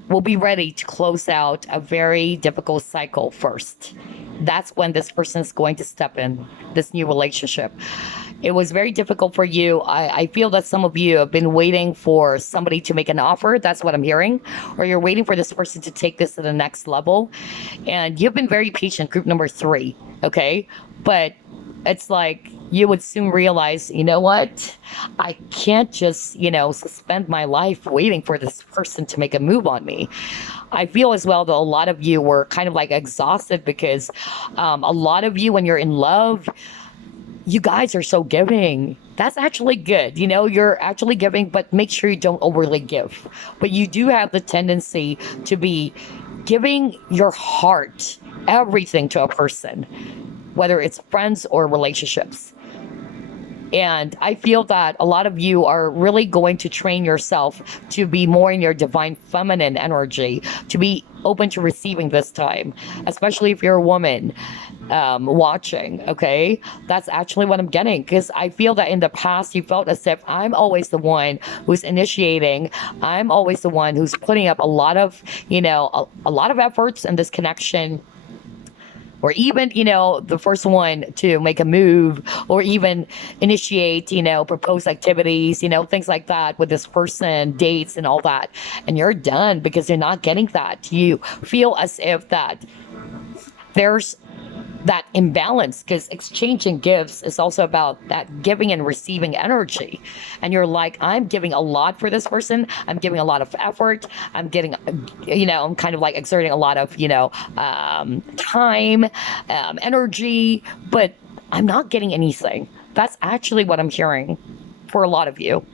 will be ready to close out a very difficult cycle first. That's when this person is going to step in this new relationship. It was very difficult for you. I feel that some of you have been waiting for somebody to make an offer. That's what I'm hearing. Or you're waiting for this person to take this to the next level. And you've been very patient, group number 3, okay? But it's like you would soon realize, you know what? I can't just, suspend my life waiting for this person to make a move on me. I feel as well that a lot of you were kind of like exhausted because a lot of you, when you're in love, you guys are so giving. That's actually good. You're actually giving, but make sure you don't overly give. But you do have the tendency to be giving your heart, everything to a person, whether it's friends or relationships. And I feel that a lot of you are really going to train yourself to be more in your divine feminine energy, to be open to receiving this time, especially if you're a woman watching, okay? That's actually what I'm getting, because I feel that in the past you felt as if I'm always the one who's initiating. I'm always the one who's putting up a lot of, a lot of efforts in this connection. Or even, the first one to make a move, or even initiate, propose activities, things like that with this person, dates and all that. And you're done because you're not getting that. You feel as if that there's that imbalance, because exchanging gifts is also about that giving and receiving energy. And you're like, I'm giving a lot for this person. I'm giving a lot of effort. I'm getting, I'm kind of like exerting a lot of, time, energy, but I'm not getting anything. That's actually what I'm hearing for a lot of you.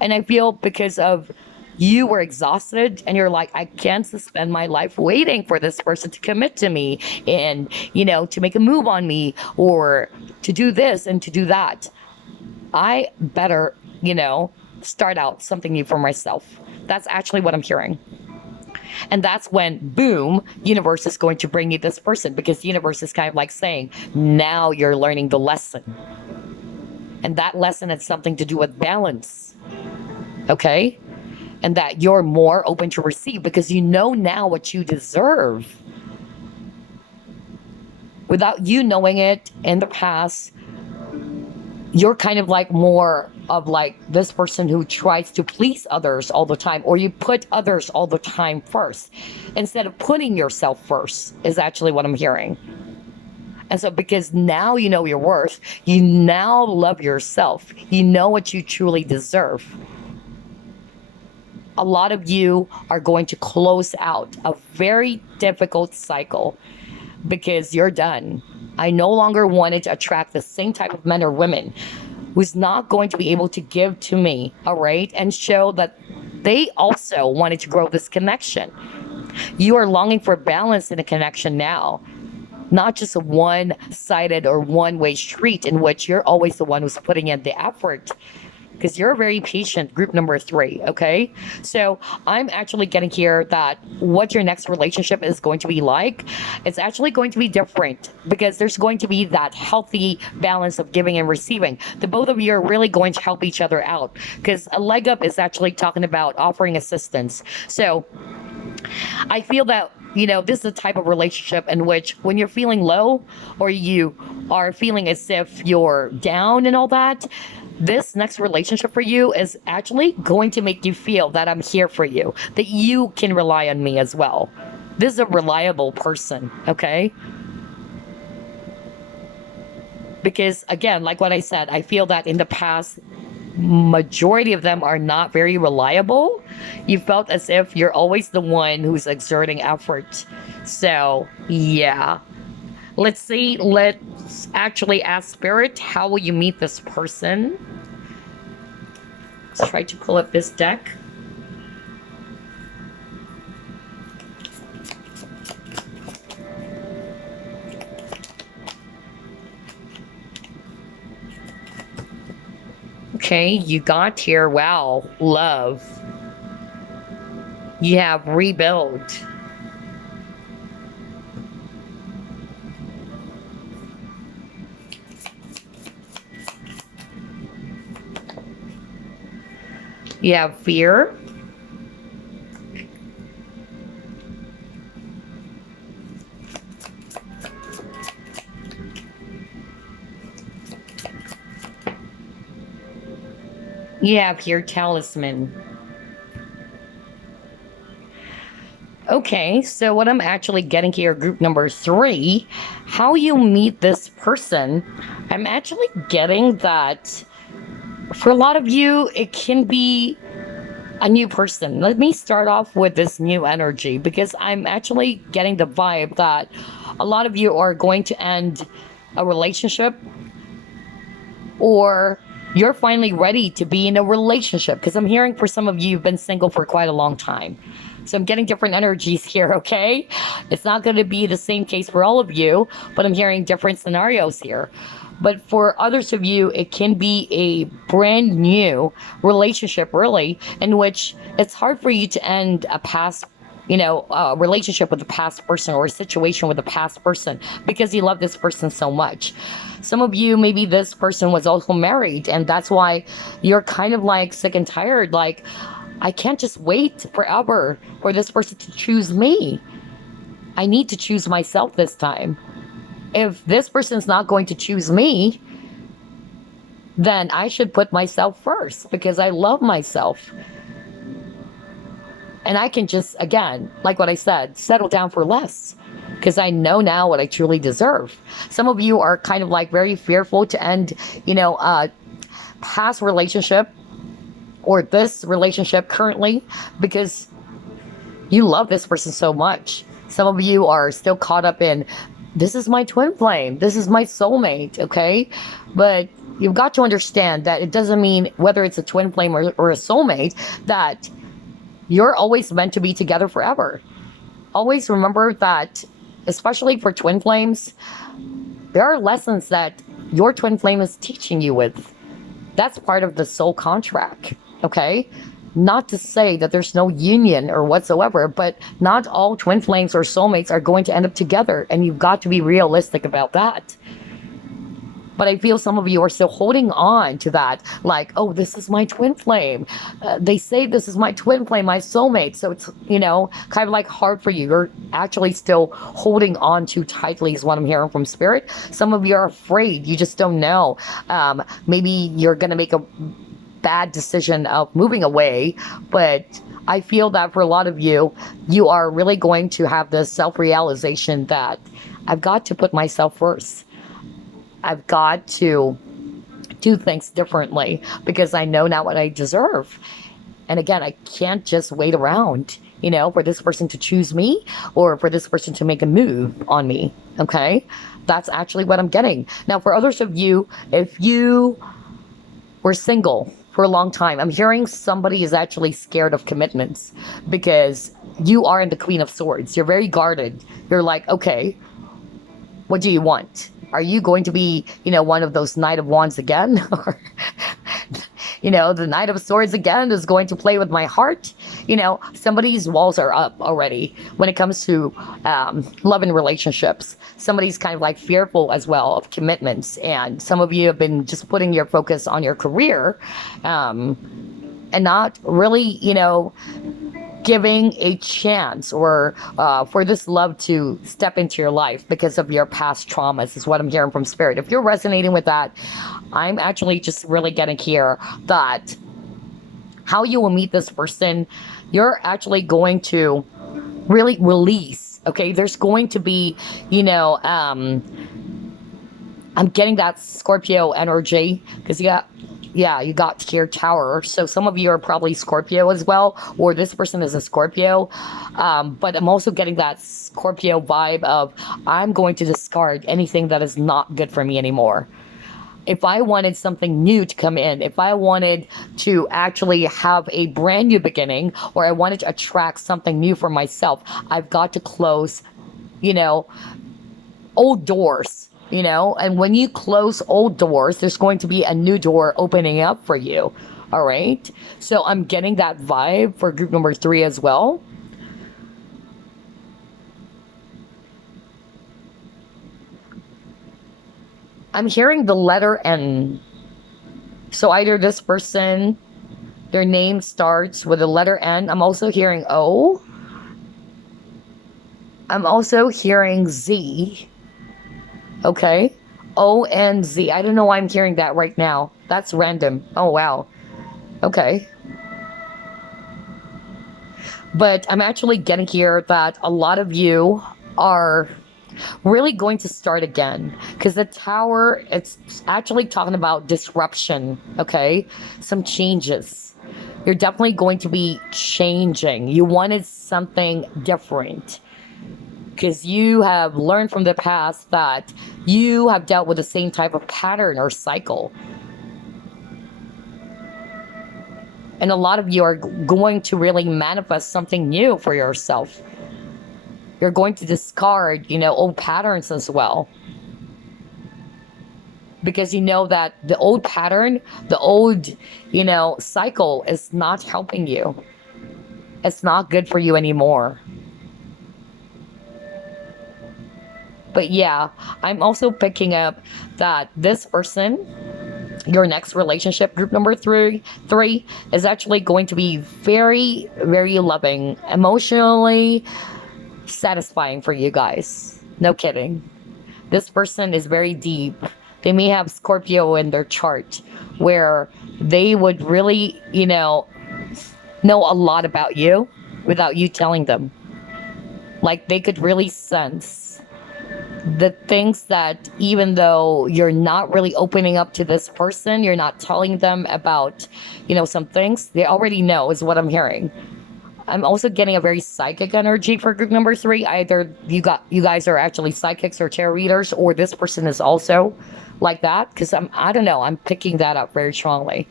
And I feel because of you were exhausted and you're like, I can't spend my life waiting for this person to commit to me and, to make a move on me or to do this and to do that. I better, start out something new for myself. That's actually what I'm hearing. And that's when, boom, universe is going to bring you this person, because the universe is kind of like saying, now you're learning the lesson. And that lesson has something to do with balance. Okay? And that you're more open to receive because you know now what you deserve. Without you knowing it in the past, you're kind of like more of like this person who tries to please others all the time, or you put others all the time first instead of putting yourself first, is actually what I'm hearing. And so because now you know your worth, you now love yourself, you know what you truly deserve. A lot of you are going to close out a very difficult cycle because you're done. I no longer wanted to attract the same type of men or women who's not going to be able to give to me, all right, and show that they also wanted to grow this connection. You are longing for balance in a connection now, not just a one-sided or one-way street in which you're always the one who's putting in the effort. Because you're very patient, group number 3, okay? So I'm actually getting here that what your next relationship is going to be like, it's actually going to be different because there's going to be that healthy balance of giving and receiving. The both of you are really going to help each other out because a leg up is actually talking about offering assistance. So I feel that, this is the type of relationship in which when you're feeling low or you are feeling as if you're down and all that, this next relationship for you is actually going to make you feel that I'm here for you, that you can rely on me as well. This is a reliable person, okay? Because again, like what I said, I feel that in the past, majority of them are not very reliable. You felt as if you're always the one who's exerting effort. So, yeah. Let's see. Let's actually ask Spirit, how will you meet this person? Let's try to pull up this deck. Okay, you got here, wow, love. You have rebuild. You have fear. You have here talisman. Okay, so what I'm actually getting here, group number 3, how you meet this person, I'm actually getting that for a lot of you, it can be a new person. Let me start off with this new energy because I'm actually getting the vibe that a lot of you are going to end a relationship or you're finally ready to be in a relationship, because I'm hearing for some of you, you've been single for quite a long time. So I'm getting different energies here, okay? It's not going to be the same case for all of you, but I'm hearing different scenarios here. But for others of you, it can be a brand new relationship, really, in which it's hard for you to end a past, relationship with a past person or a situation with a past person because you love this person so much. Some of you, maybe this person was also married, and that's why you're kind of like sick and tired. Like, I can't just wait forever for this person to choose me. I need to choose myself this time. If this person's not going to choose me, then I should put myself first because I love myself. And I can just, again, like what I said, settle down for less because I know now what I truly deserve. Some of you are kind of like very fearful to end, a past relationship or this relationship currently because you love this person so much. Some of you are still caught up in, this is my twin flame, this is my soulmate, okay? But you've got to understand that it doesn't mean whether it's a twin flame or a soulmate that You're always meant to be together forever. Always remember that, especially for twin flames, there are lessons that your twin flame is teaching you with. That's part of the soul contract, okay? Not to say that there's no union or whatsoever, but not all twin flames or soulmates are going to end up together, and you've got to be realistic about that. But I feel some of you are still holding on to that, like, oh, this is my twin flame. They say this is my twin flame, my soulmate. So it's, kind of like hard for you. You're actually still holding on too tightly is what I'm hearing from spirit. Some of you are afraid. You just don't know. Maybe you're going to make a bad decision of moving away. But I feel that for a lot of you, you are really going to have this self-realization that I've got to put myself first. I've got to do things differently because I know now what I deserve. And again, I can't just wait around, for this person to choose me or for this person to make a move on me. Okay? That's actually what I'm getting. Now, for others of you, if you were single for a long time, I'm hearing somebody is actually scared of commitments because you are in the Queen of Swords. You're very guarded. You're like, okay, what do you want? Are you going to be, one of those Knight of Wands again? Or, the Knight of Swords again is going to play with my heart? Somebody's walls are up already when it comes to love and relationships. Somebody's kind of like fearful as well of commitments. And some of you have been just putting your focus on your career and not really, giving a chance or for this love to step into your life because of your past traumas is what I'm hearing from spirit. If you're resonating with that, I'm actually just really getting here that how you will meet this person, you're actually going to really release. Okay, there's going to be, I'm getting that Scorpio energy because you got here Tower. So some of you are probably Scorpio as well, or this person is a Scorpio. But I'm also getting that Scorpio vibe of I'm going to discard anything that is not good for me anymore. If I wanted something new to come in, if I wanted to actually have a brand new beginning, or I wanted to attract something new for myself, I've got to close, old doors. And when you close old doors, there's going to be a new door opening up for you. All right. So I'm getting that vibe for group number 3 as well. I'm hearing the letter N. So either this person, their name starts with the letter N. I'm also hearing O. I'm also hearing Z. Okay. O-N-Z. I don't know why I'm hearing that right now. That's random. Oh, wow. Okay. But I'm actually getting here that a lot of you are really going to start again. Because the Tower, it's actually talking about disruption. Okay. Some changes. You're definitely going to be changing. You wanted something different. Because you have learned from the past that you have dealt with the same type of pattern or cycle. And a lot of you are going to really manifest something new for yourself. You're going to discard, old patterns as well. Because you know that the old pattern, the old, cycle is not helping you. It's not good for you anymore. But yeah, I'm also picking up that this person, your next relationship, group number three, is actually going to be very, very loving, emotionally satisfying for you guys. No kidding. This person is very deep. They may have Scorpio in their chart where they would really, know a lot about you without you telling them. Like they could really sense the things that even though you're not really opening up to this person, you're not telling them about, some things, they already know is what I'm hearing. I'm also getting a very psychic energy for group number 3. Either you guys are actually psychics or tarot readers, or this person is also like that, because I don't know, I'm picking that up very strongly.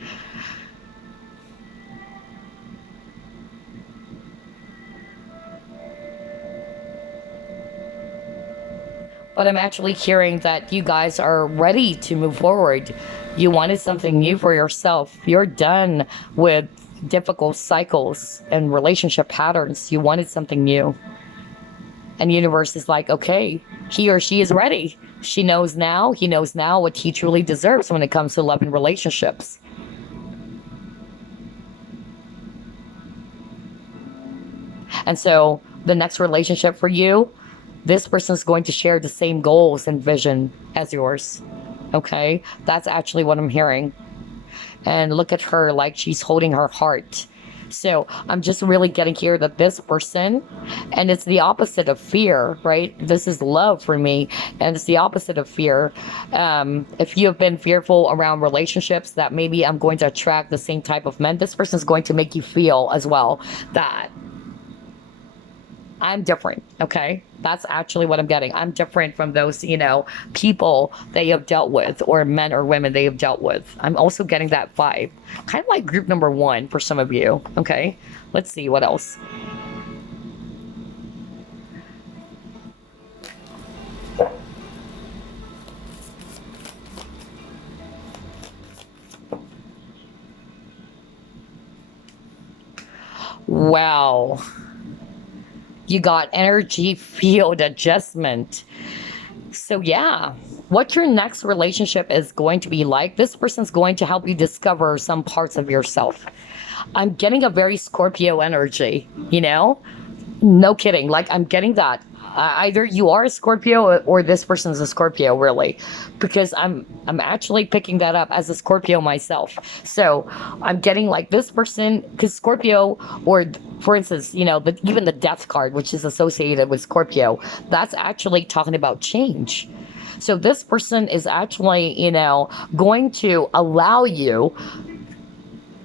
But I'm actually hearing that you guys are ready to move forward. You wanted something new for yourself. You're done with difficult cycles and relationship patterns. You wanted something new. And the universe is like, okay, he or she is ready. She knows now, he knows now what he truly deserves when it comes to love and relationships. And so the next relationship for you, this person's going to share the same goals and vision as yours. Okay? That's actually what I'm hearing. And look at her like she's holding her heart. So I'm just really getting here that this person, and it's the opposite of fear, right? This is love for me, and it's the opposite of fear. If you have been fearful around relationships, that maybe I'm going to attract the same type of men, this person is going to make you feel as well that I'm different, okay? That's actually what I'm getting. I'm different from those, people they have dealt with, or men or women they have dealt with. I'm also getting that vibe. Kind of like group number 1 for some of you, okay? Let's see what else. Wow. You got energy field adjustment. So yeah, what your next relationship is going to be like, this person's going to help you discover some parts of yourself. I'm getting a very Scorpio energy, No kidding. Like, I'm getting that. Either you are a Scorpio or this person's a Scorpio, really, because I'm actually picking that up as a Scorpio myself. So I'm getting like this person, because Scorpio, or for instance, even the Death card, which is associated with Scorpio, that's actually talking about change. So this person is actually, going to allow you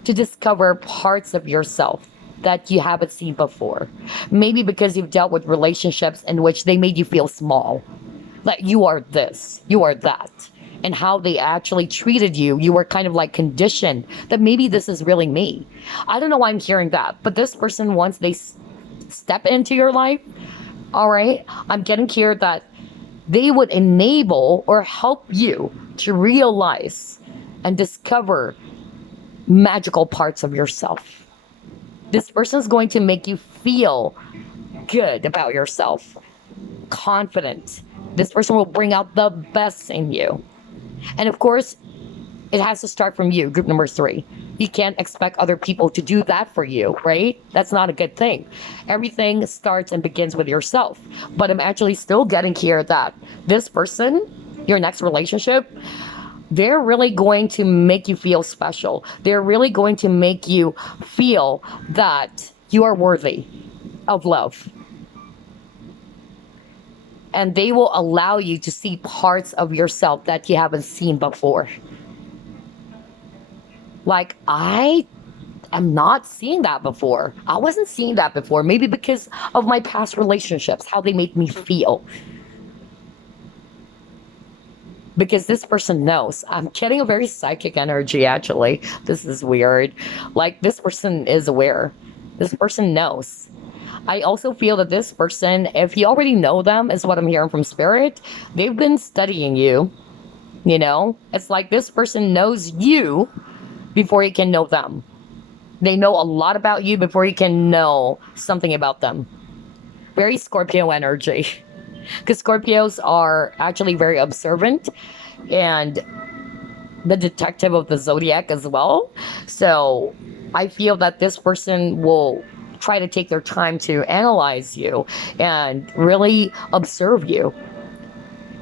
to discover parts of yourself that you haven't seen before. Maybe because you've dealt with relationships in which they made you feel small. Like, you are this, you are that. And how they actually treated you, you were kind of like conditioned that maybe this is really me. I don't know why I'm hearing that, but this person, once they step into your life, all right, I'm getting here that they would enable or help you to realize and discover magical parts of yourself. This person is going to make you feel good about yourself, confident. This person will bring out the best in you. And of course, it has to start from you, group number 3. You can't expect other people to do that for you, right? That's not a good thing. Everything starts and begins with yourself. But I'm actually still getting here that this person, your next relationship, they're really going to make you feel special. They're really going to make you feel that you are worthy of love. And they will allow you to see parts of yourself that you haven't seen before. Like, I am not seeing that before. I wasn't seeing that before. Maybe because of my past relationships, how they made me feel. Because this person knows. I'm getting a very psychic energy, actually. This is weird. Like, this person is aware. This person knows. I also feel that this person, if you already know them, is what I'm hearing from Spirit, they've been studying you. It's like this person knows you before you can know them. They know a lot about you before you can know something about them. Very Scorpio energy. Because Scorpios are actually very observant and the detective of the zodiac as well. So I feel that this person will try to take their time to analyze you and really observe you.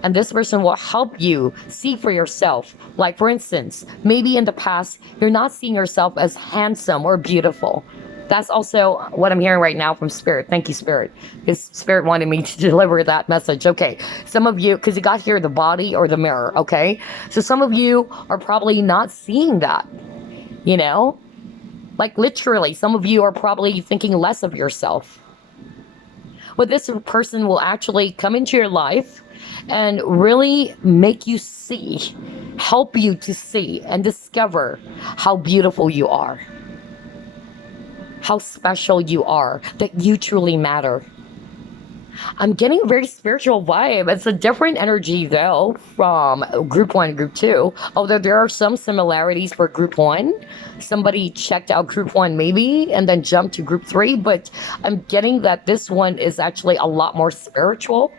And this person will help you see for yourself. Like, for instance, maybe in the past, you're not seeing yourself as handsome or beautiful. That's also what I'm hearing right now from Spirit. Thank you, Spirit. Because Spirit wanted me to deliver that message. Okay, some of you, because you got here the body or the mirror, okay? So some of you are probably not seeing that, Like, literally, some of you are probably thinking less of yourself. But this person will actually come into your life and really make you see, help you to see and discover how beautiful you are. How special you are, that you truly matter. I'm getting a very spiritual vibe. It's a different energy though from group one and group two. Although there are some similarities for group one. Somebody checked out group one maybe and then jumped to group three, but I'm getting that this one is actually a lot more spiritual.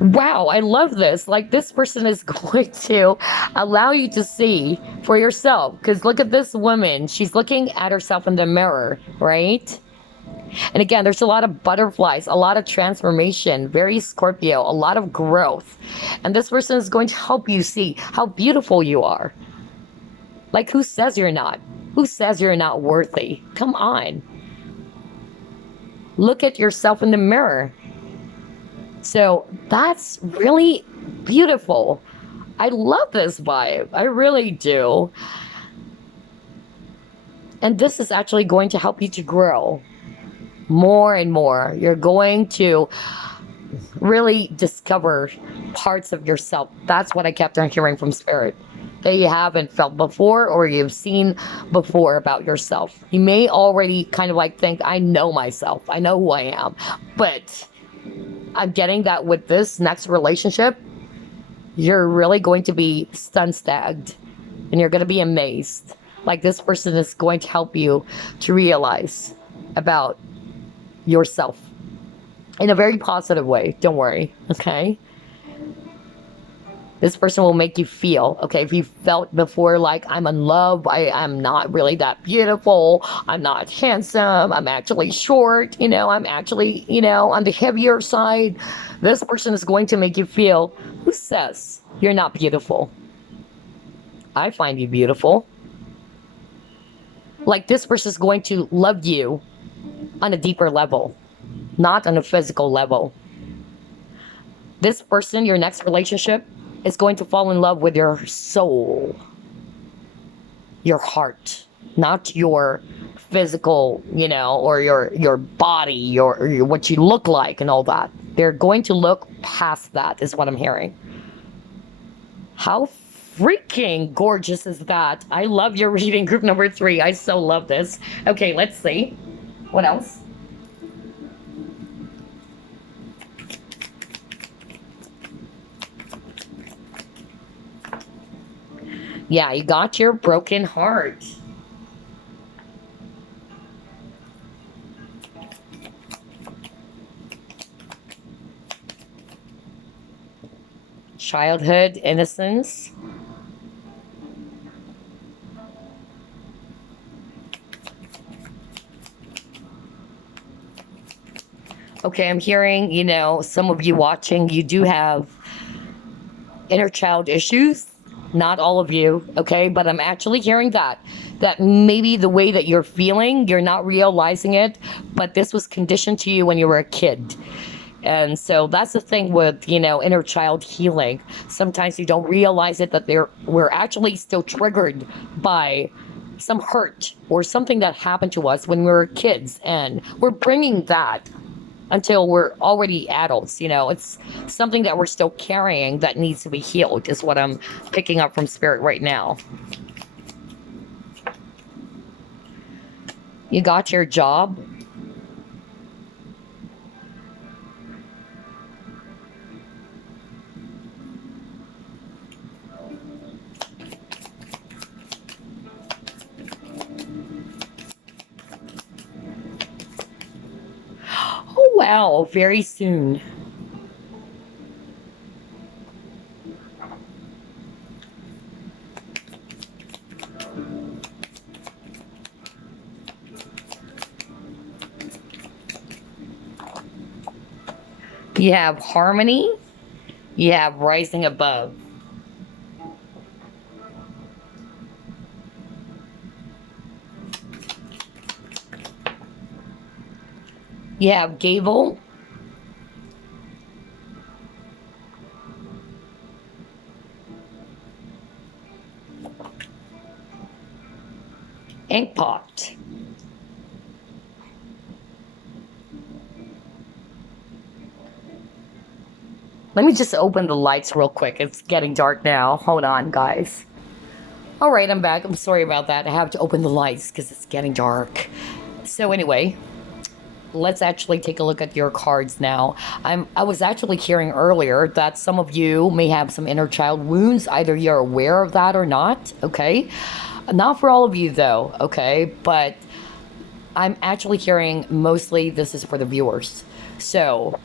Wow, I love this. Like, this person is going to allow you to see for yourself. Because look at this woman. She's looking at herself in the mirror, right? And again, there's a lot of butterflies, a lot of transformation, very Scorpio, a lot of growth. And this person is going to help you see how beautiful you are. Like, who says you're not? Who says you're not worthy? Come on. Look at yourself in the mirror. So that's really beautiful. I love this vibe. I really do. And this is actually going to help you to grow more and more. You're going to really discover parts of yourself. That's what I kept on hearing from Spirit, that you haven't felt before or you've seen before about yourself. You may already kind of like think, I know myself. I know who I am. But I'm getting that with this next relationship, you're really going to be stunned and you're going to be amazed. Like, this person is going to help you to realize about yourself in a very positive way. Don't worry, okay? This person will make you feel, okay, if you felt before like, I'm in love, I'm not really that beautiful, I'm not handsome, I'm actually short, I'm actually, on the heavier side. This person is going to make you feel, who says you're not beautiful? I find you beautiful. Like, this person is going to love you on a deeper level, not on a physical level. This person, your next relationship, is going to fall in love with your soul, your heart, not your physical, or your body, your what you look like and all that. They're going to look past that, is what I'm hearing. How freaking gorgeous is that? I love your reading, group number 3. I so love this. Okay, let's see. What else? Yeah, you got your broken heart. Childhood innocence. Okay, I'm hearing, some of you watching, you do have inner child issues. Not all of you, okay? But I'm actually hearing that maybe the way that you're feeling, you're not realizing it, but this was conditioned to you when you were a kid. And so that's the thing with, inner child healing. Sometimes you don't realize it, that we're actually still triggered by some hurt or something that happened to us when we were kids. And we're bringing that until we're already adults. It's something that we're still carrying that needs to be healed, is what I'm picking up from Spirit right now. You got your job. Oh, wow, very soon. You have harmony. You have rising above. You have Gable. Inkpot. Let me just open the lights real quick. It's getting dark now. Hold on, guys. All right, I'm back. I'm sorry about that. I have to open the lights because it's getting dark. So anyway, let's actually take a look at your cards now. I was actually hearing earlier that some of you may have some inner child wounds. Either you're aware of that or not, okay? Not for all of you though, okay? But I'm actually hearing mostly this is for the viewers. So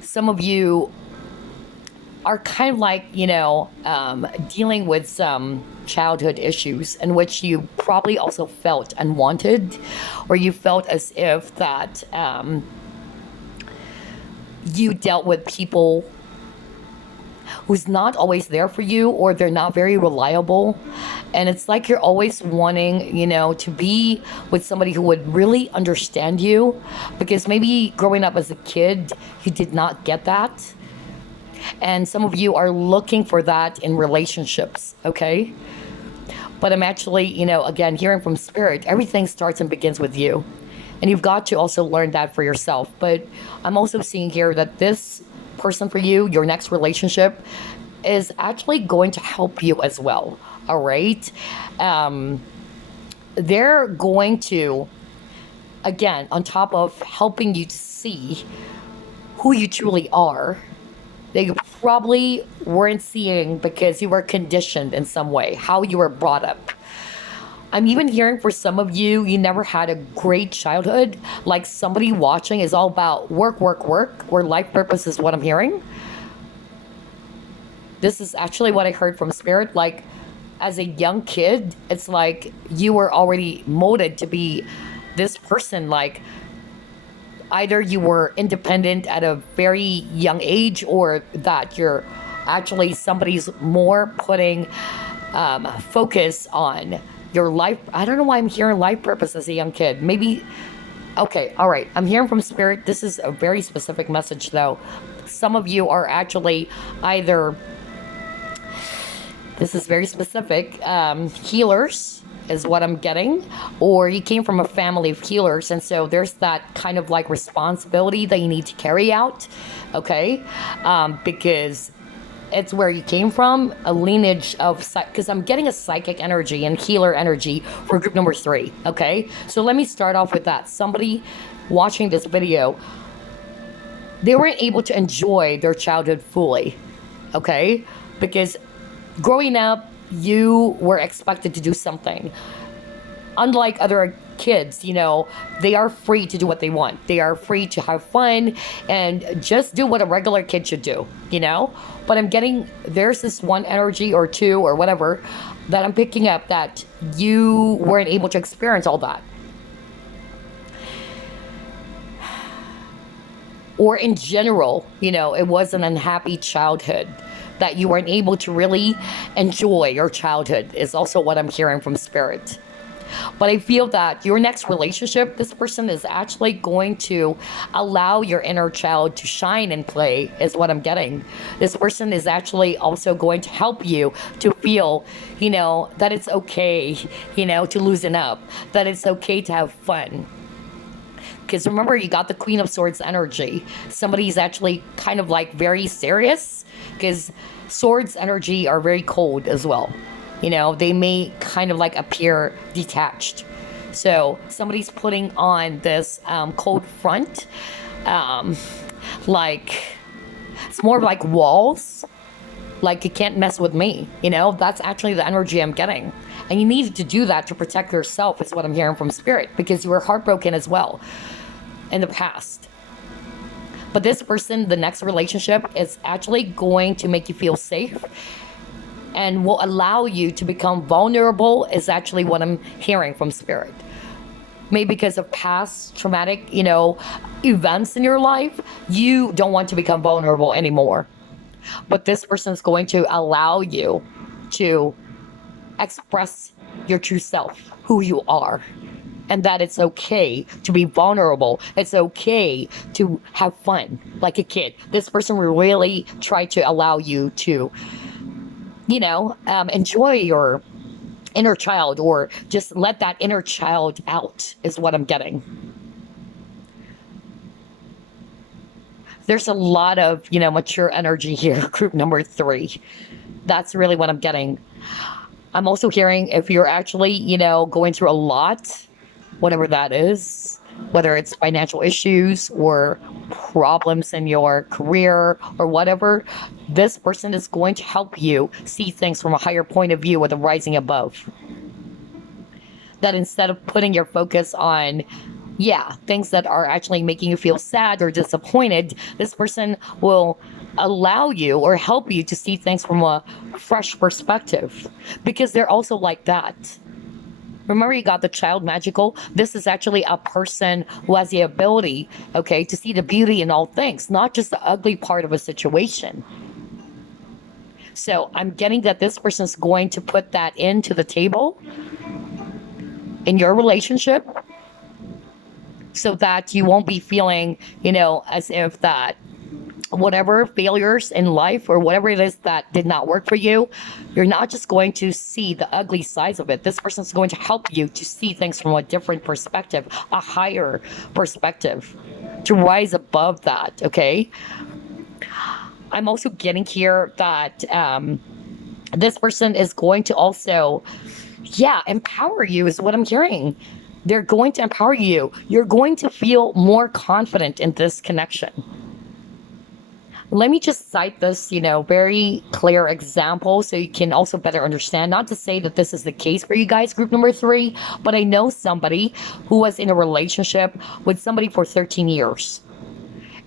some of you are kind of like, dealing with some childhood issues in which you probably also felt unwanted, or you felt as if that you dealt with people who's not always there for you, or they're not very reliable. And it's like you're always wanting, to be with somebody who would really understand you, because maybe growing up as a kid, you did not get that. And some of you are looking for that in relationships, okay? But I'm actually, again, hearing from Spirit, everything starts and begins with you. And you've got to also learn that for yourself. But I'm also seeing here that this person for you, your next relationship, is actually going to help you as well, all right? They're going to, again, on top of helping you to see who you truly are, that you probably weren't seeing because you were conditioned in some way, how you were brought up. I'm even hearing for some of you, you never had a great childhood. Like somebody watching is all about work, work, work, or life purpose is what I'm hearing. This is actually what I heard from Spirit. Like as a young kid, it's like you were already molded to be this person. Like either you were independent at a very young age, or that you're actually somebody's more putting focus on your life. I don't know why I'm hearing life purpose as a young kid. Maybe, okay, all right. I'm hearing from Spirit. This is a very specific message though. Some of you are actually either, this is very specific, healers is what I'm getting, or you came from a family of healers, and so there's that kind of like responsibility that you need to carry out, okay? Because it's where you came from, a lineage of, because I'm getting a psychic energy and healer energy for group number 3, okay? So let me start off with that. Somebody watching this video, they weren't able to enjoy their childhood fully, okay? Because growing up, you were expected to do something. Unlike other kids, they are free to do what they want. They are free to have fun and just do what a regular kid should do, But I'm getting, there's this one energy or two or whatever that I'm picking up that you weren't able to experience all that. Or in general, it was an unhappy childhood, that you weren't able to really enjoy your childhood is also what I'm hearing from Spirit. But I feel that your next relationship, this person is actually going to allow your inner child to shine and play, is what I'm getting. This person is actually also going to help you to feel, that it's okay, to loosen up, that it's okay to have fun. Because remember, you got the Queen of Swords energy. Somebody's actually kind of like very serious, because swords energy are very cold as well. They may kind of like appear detached. So somebody's putting on this cold front. Like, it's more like walls. Like, you can't mess with me. That's actually the energy I'm getting. And you needed to do that to protect yourself, is what I'm hearing from Spirit, because you were heartbroken as well in the past. But this person, the next relationship, is actually going to make you feel safe and will allow you to become vulnerable, is actually what I'm hearing from Spirit. Maybe because of past traumatic, events in your life, you don't want to become vulnerable anymore. But this person is going to allow you to express your true self, who you are. And that it's okay to be vulnerable. It's okay to have fun like a kid. This person will really try to allow you to, enjoy your inner child, or just let that inner child out, is what I'm getting. There's a lot of, mature energy here, group number 3. That's really what I'm getting. I'm also hearing if you're actually, going through a lot, whatever that is, whether it's financial issues or problems in your career or whatever, this person is going to help you see things from a higher point of view with a rising above. That instead of putting your focus on, things that are actually making you feel sad or disappointed, this person will allow you or help you to see things from a fresh perspective, because they're also like that. Remember, you got the child magical. This is actually a person who has the ability, okay, to see the beauty in all things, not just the ugly part of a situation. So I'm getting that this person's going to put that into the table in your relationship, so that you won't be feeling, as if that whatever failures in life or whatever it is that did not work for you, you're not just going to see the ugly sides of it. This person's going to help you to see things from a different perspective, a higher perspective, to rise above that, okay? I'm also getting here that this person is going to also, empower you, is what I'm hearing. They're going to empower you. You're going to feel more confident in this connection. Let me just cite this, very clear example so you can also better understand. Not to say that this is the case for you guys, group number 3, but I know somebody who was in a relationship with somebody for 13 years.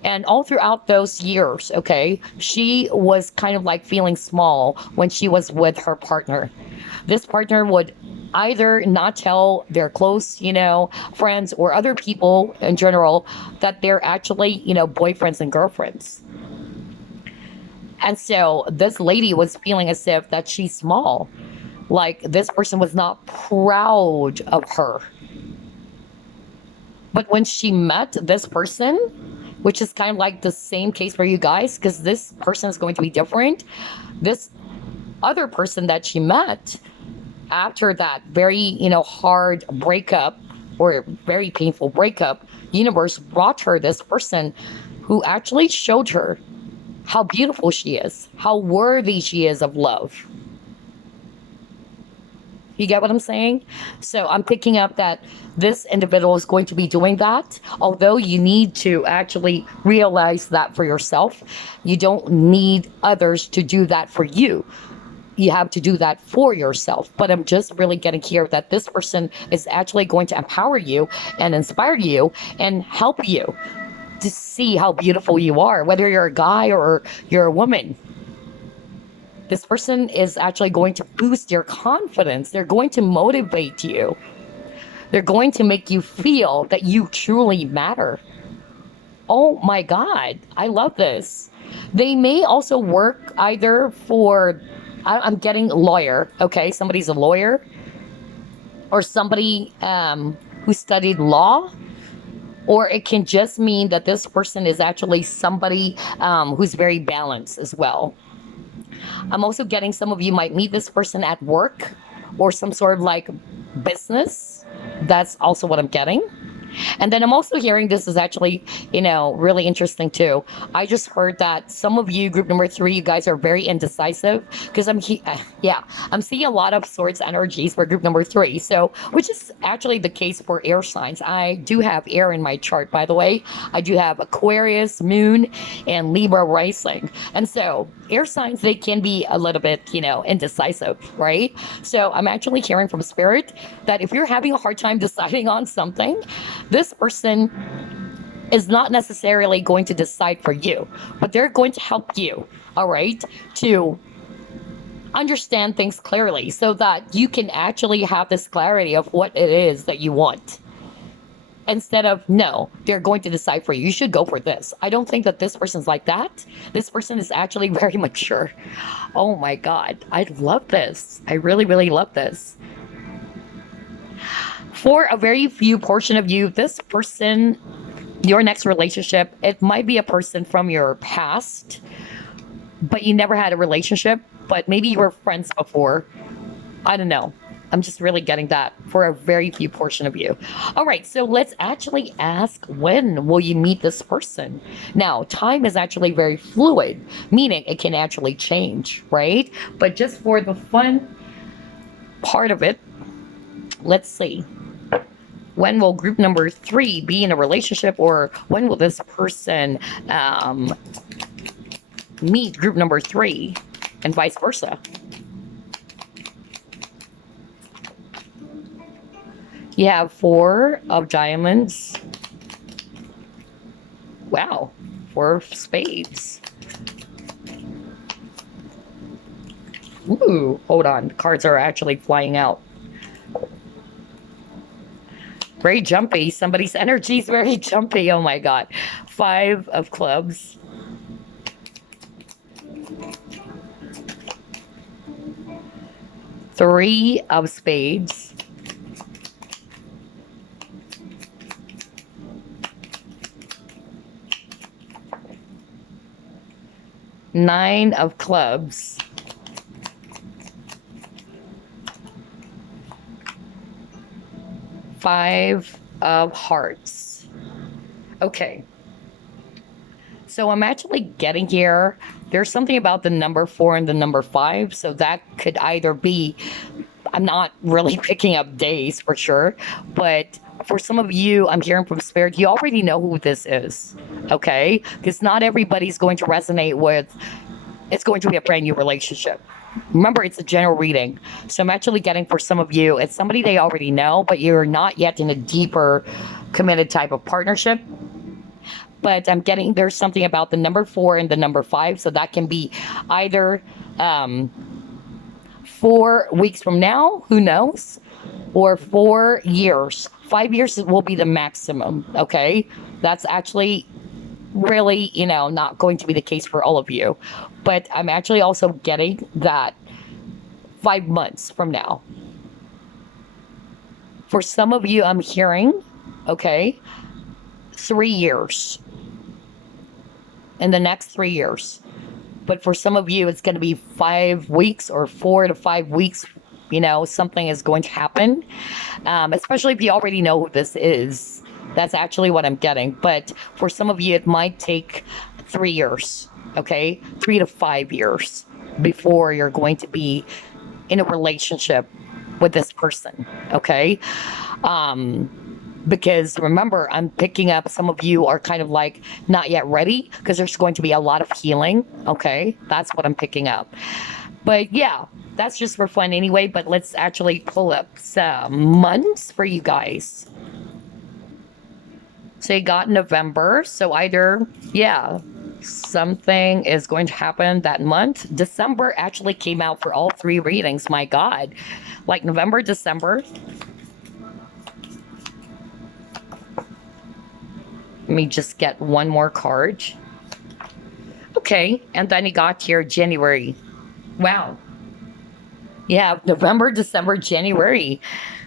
And all throughout those years, okay, she was kind of like feeling small when she was with her partner. This partner would either not tell their close, friends or other people in general that they're actually, boyfriends and girlfriends. And so this lady was feeling as if that she's small, like this person was not proud of her. But when she met this person, which is kind of like the same case for you guys, because this person is going to be different. This other person that she met after that very, hard breakup or very painful breakup, universe brought her this person who actually showed her how beautiful she is, how worthy she is of love. You get what I'm saying? So I'm picking up that this individual is going to be doing that. Although you need to actually realize that for yourself. You don't need others to do that for you. You have to do that for yourself. But I'm just really getting here that this person is actually going to empower you and inspire you and help you to see how beautiful you are, whether you're a guy or you're a woman. This person is actually going to boost your confidence. They're going to motivate you. They're going to make you feel that you truly matter. Oh my God, I love this. They may also work either for, I'm getting lawyer, okay? Somebody's a lawyer, or somebody who studied law. Or it can just mean that this person is actually somebody who's very balanced as well. I'm also getting some of you might meet this person at work or some sort of like business. That's also what I'm getting. And then I'm also hearing, this is actually, really interesting too. I just heard that some of you, group number 3, you guys are very indecisive, because I'm seeing a lot of swords energies for group number 3. So, which is actually the case for air signs. I do have air in my chart, by the way. I do have Aquarius, Moon, and Libra rising. And so air signs, they can be a little bit, indecisive, right? So I'm actually hearing from Spirit that if you're having a hard time deciding on something, this person is not necessarily going to decide for you, but they're going to help you, all right, to understand things clearly so that you can actually have this clarity of what it is that you want. Instead of, no, they're going to decide for you. You should go for this. I don't think that this person's like that. This person is actually very mature. Oh my God, I love this. I really, really love this. For a very few portion of you, this person, your next relationship, it might be a person from your past, but you never had a relationship, but maybe you were friends before. I don't know. I'm just really getting that for a very few portion of you. All right, so let's actually ask, when will you meet this person? Now, time is actually very fluid, meaning it can actually change, right? But just for the fun part of it, let's see. When will group number 3 be in a relationship, or when will this person meet group number 3, and vice versa? You have 4 of diamonds. Wow, 4 of spades. Ooh, hold on. Cards are actually flying out. Very jumpy. Somebody's energy is very jumpy. Oh my God. 5 of clubs. Three of spades. Nine of clubs. Five of hearts. Okay. So I'm actually getting here. There's something about the number 4 and the number 5. So that could either be, I'm not really picking up days for sure, but for some of you, I'm hearing from Spirit, you already know who this is, okay? Because not everybody's going to resonate with, it's going to be a brand new relationship. Remember, it's a general reading. So I'm actually getting for some of you, it's somebody they already know, but you're not yet in a deeper, committed type of partnership. But I'm getting, there's something about the number 4 and the number 5. So that can be either 4 weeks from now, who knows? Or 4 years. 5 years will be the maximum, okay? That's actually really, not going to be the case for all of you. But I'm actually also getting that 5 months from now. For some of you, I'm hearing, okay, 3 years. In the next 3 years. But for some of you, it's going to be 5 weeks or 4 to 5 weeks. Something is going to happen, especially if you already know who this is. That's actually what I'm getting. But for some of you, it might take 3 years, okay? 3 to 5 years before you're going to be in a relationship with this person, okay? Because remember, I'm picking up some of you are kind of like not yet ready because there's going to be a lot of healing, okay? That's what I'm picking up. But yeah, that's just for fun anyway. But let's actually pull up some months for you guys. So you got November. So either, yeah, something is going to happen that month. December actually came out for all 3 readings. My God. Like November, December. Let me just get one more card. Okay, and then you got here January. Wow. Yeah, November, December, January.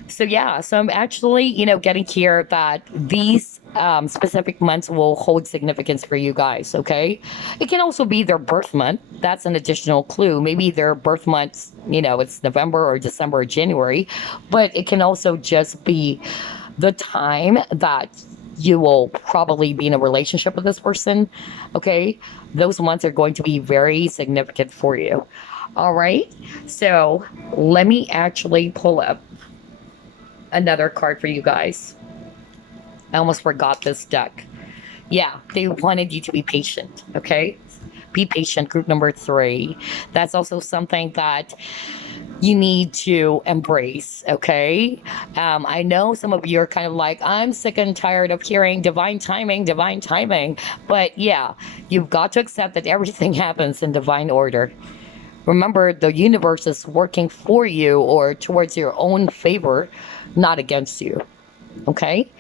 So yeah, so I'm actually, getting here that these specific months will hold significance for you guys, okay? It can also be their birth month. That's an additional clue. Maybe their birth months, it's November or December or January, but it can also just be the time that you will probably be in a relationship with this person, okay? Those months are going to be very significant for you. All right, so let me actually pull up another card for you guys. I almost forgot this deck. Yeah, they wanted you to be patient, okay? Be patient, group number 3. That's also something that you need to embrace, okay? I know some of you are kind of like, I'm sick and tired of hearing divine timing, divine timing. But yeah, you've got to accept that everything happens in divine order. Remember, the universe is working for you or towards your own favor, not against you, okay?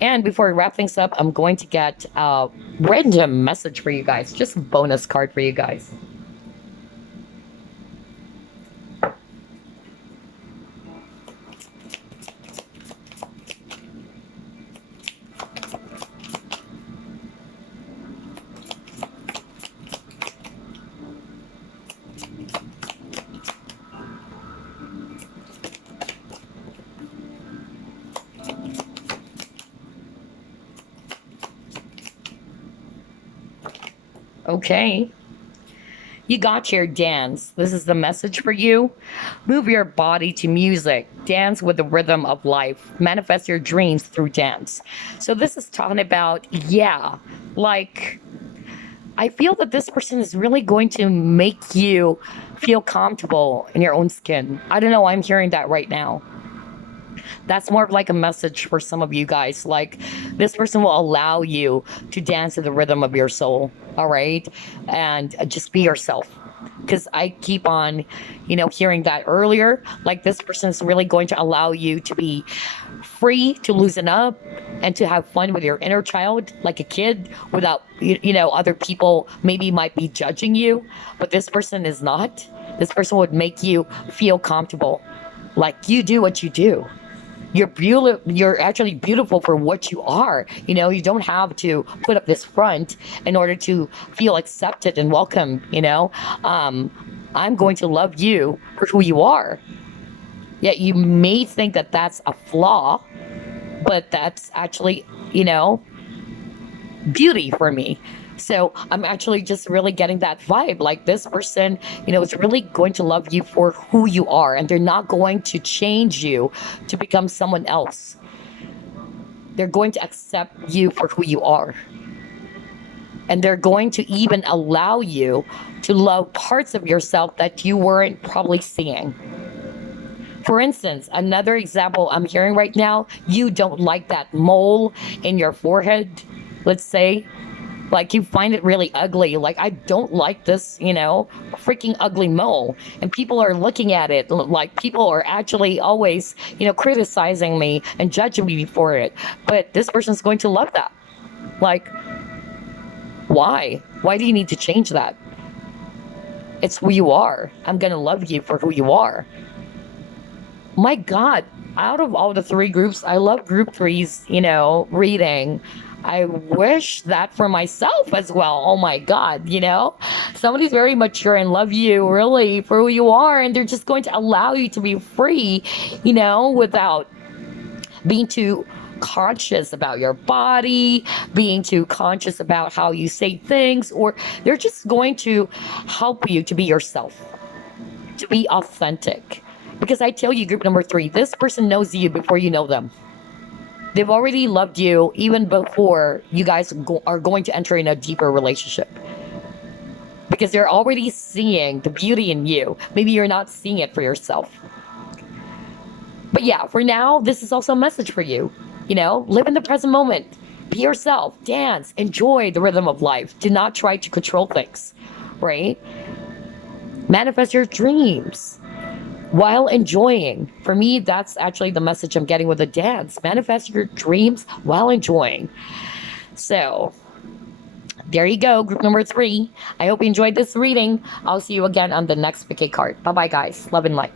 And before we wrap things up, I'm going to get a random message for you guys, just a bonus card for you guys. Okay. You got your dance. This is the message for you. Move your body to music. Dance with the rhythm of life. Manifest your dreams through dance. So this is talking about, yeah, like I feel that this person is really going to make you feel comfortable in your own skin. I don't know. I'm hearing that right now. That's more of like a message for some of you guys. Like, this person will allow you to dance to the rhythm of your soul. All right. And just be yourself. Because I keep on, hearing that earlier. Like, this person is really going to allow you to be free, to loosen up, and to have fun with your inner child, like a kid, without, other people maybe might be judging you. But this person is not. This person would make you feel comfortable. Like, you do what you do. You're beautiful. You're actually beautiful for what you are. You don't have to put up this front in order to feel accepted and welcome. I'm going to love you for who you are. Yet you may think that that's a flaw, but that's actually, beauty for me. So I'm actually just really getting that vibe. Like, this person, is really going to love you for who you are, and they're not going to change you to become someone else. They're going to accept you for who you are. And they're going to even allow you to love parts of yourself that you weren't probably seeing. For instance, another example I'm hearing right now, you don't like that mole in your forehead, let's say. Like, you find it really ugly. Like, I don't like this, freaking ugly mole. And people are looking at it. Like, people are actually always, criticizing me and judging me for it. But this person's going to love that. Like, why? Why do you need to change that? It's who you are. I'm going to love you for who you are. My God, out of all the three groups, I love group three's, reading. I wish that for myself as well. Oh my God, somebody's very mature and love you really for who you are. And they're just going to allow you to be free, without being too conscious about your body, being too conscious about how you say things, or they're just going to help you to be yourself, to be authentic. Because I tell you, group number three, this person knows you before you know them. They've already loved you even before you guys are going to enter in a deeper relationship. Because they're already seeing the beauty in you. Maybe you're not seeing it for yourself. But yeah, for now, this is also a message for you. Live in the present moment. Be yourself. Dance. Enjoy the rhythm of life. Do not try to control things. Right? Manifest your dreams while enjoying. For me, that's actually the message I'm getting with the dance. Manifest your dreams while enjoying. So, there you go, group number three. I hope you enjoyed this reading. I'll see you again on the next pick card. Bye-bye, guys. Love and light.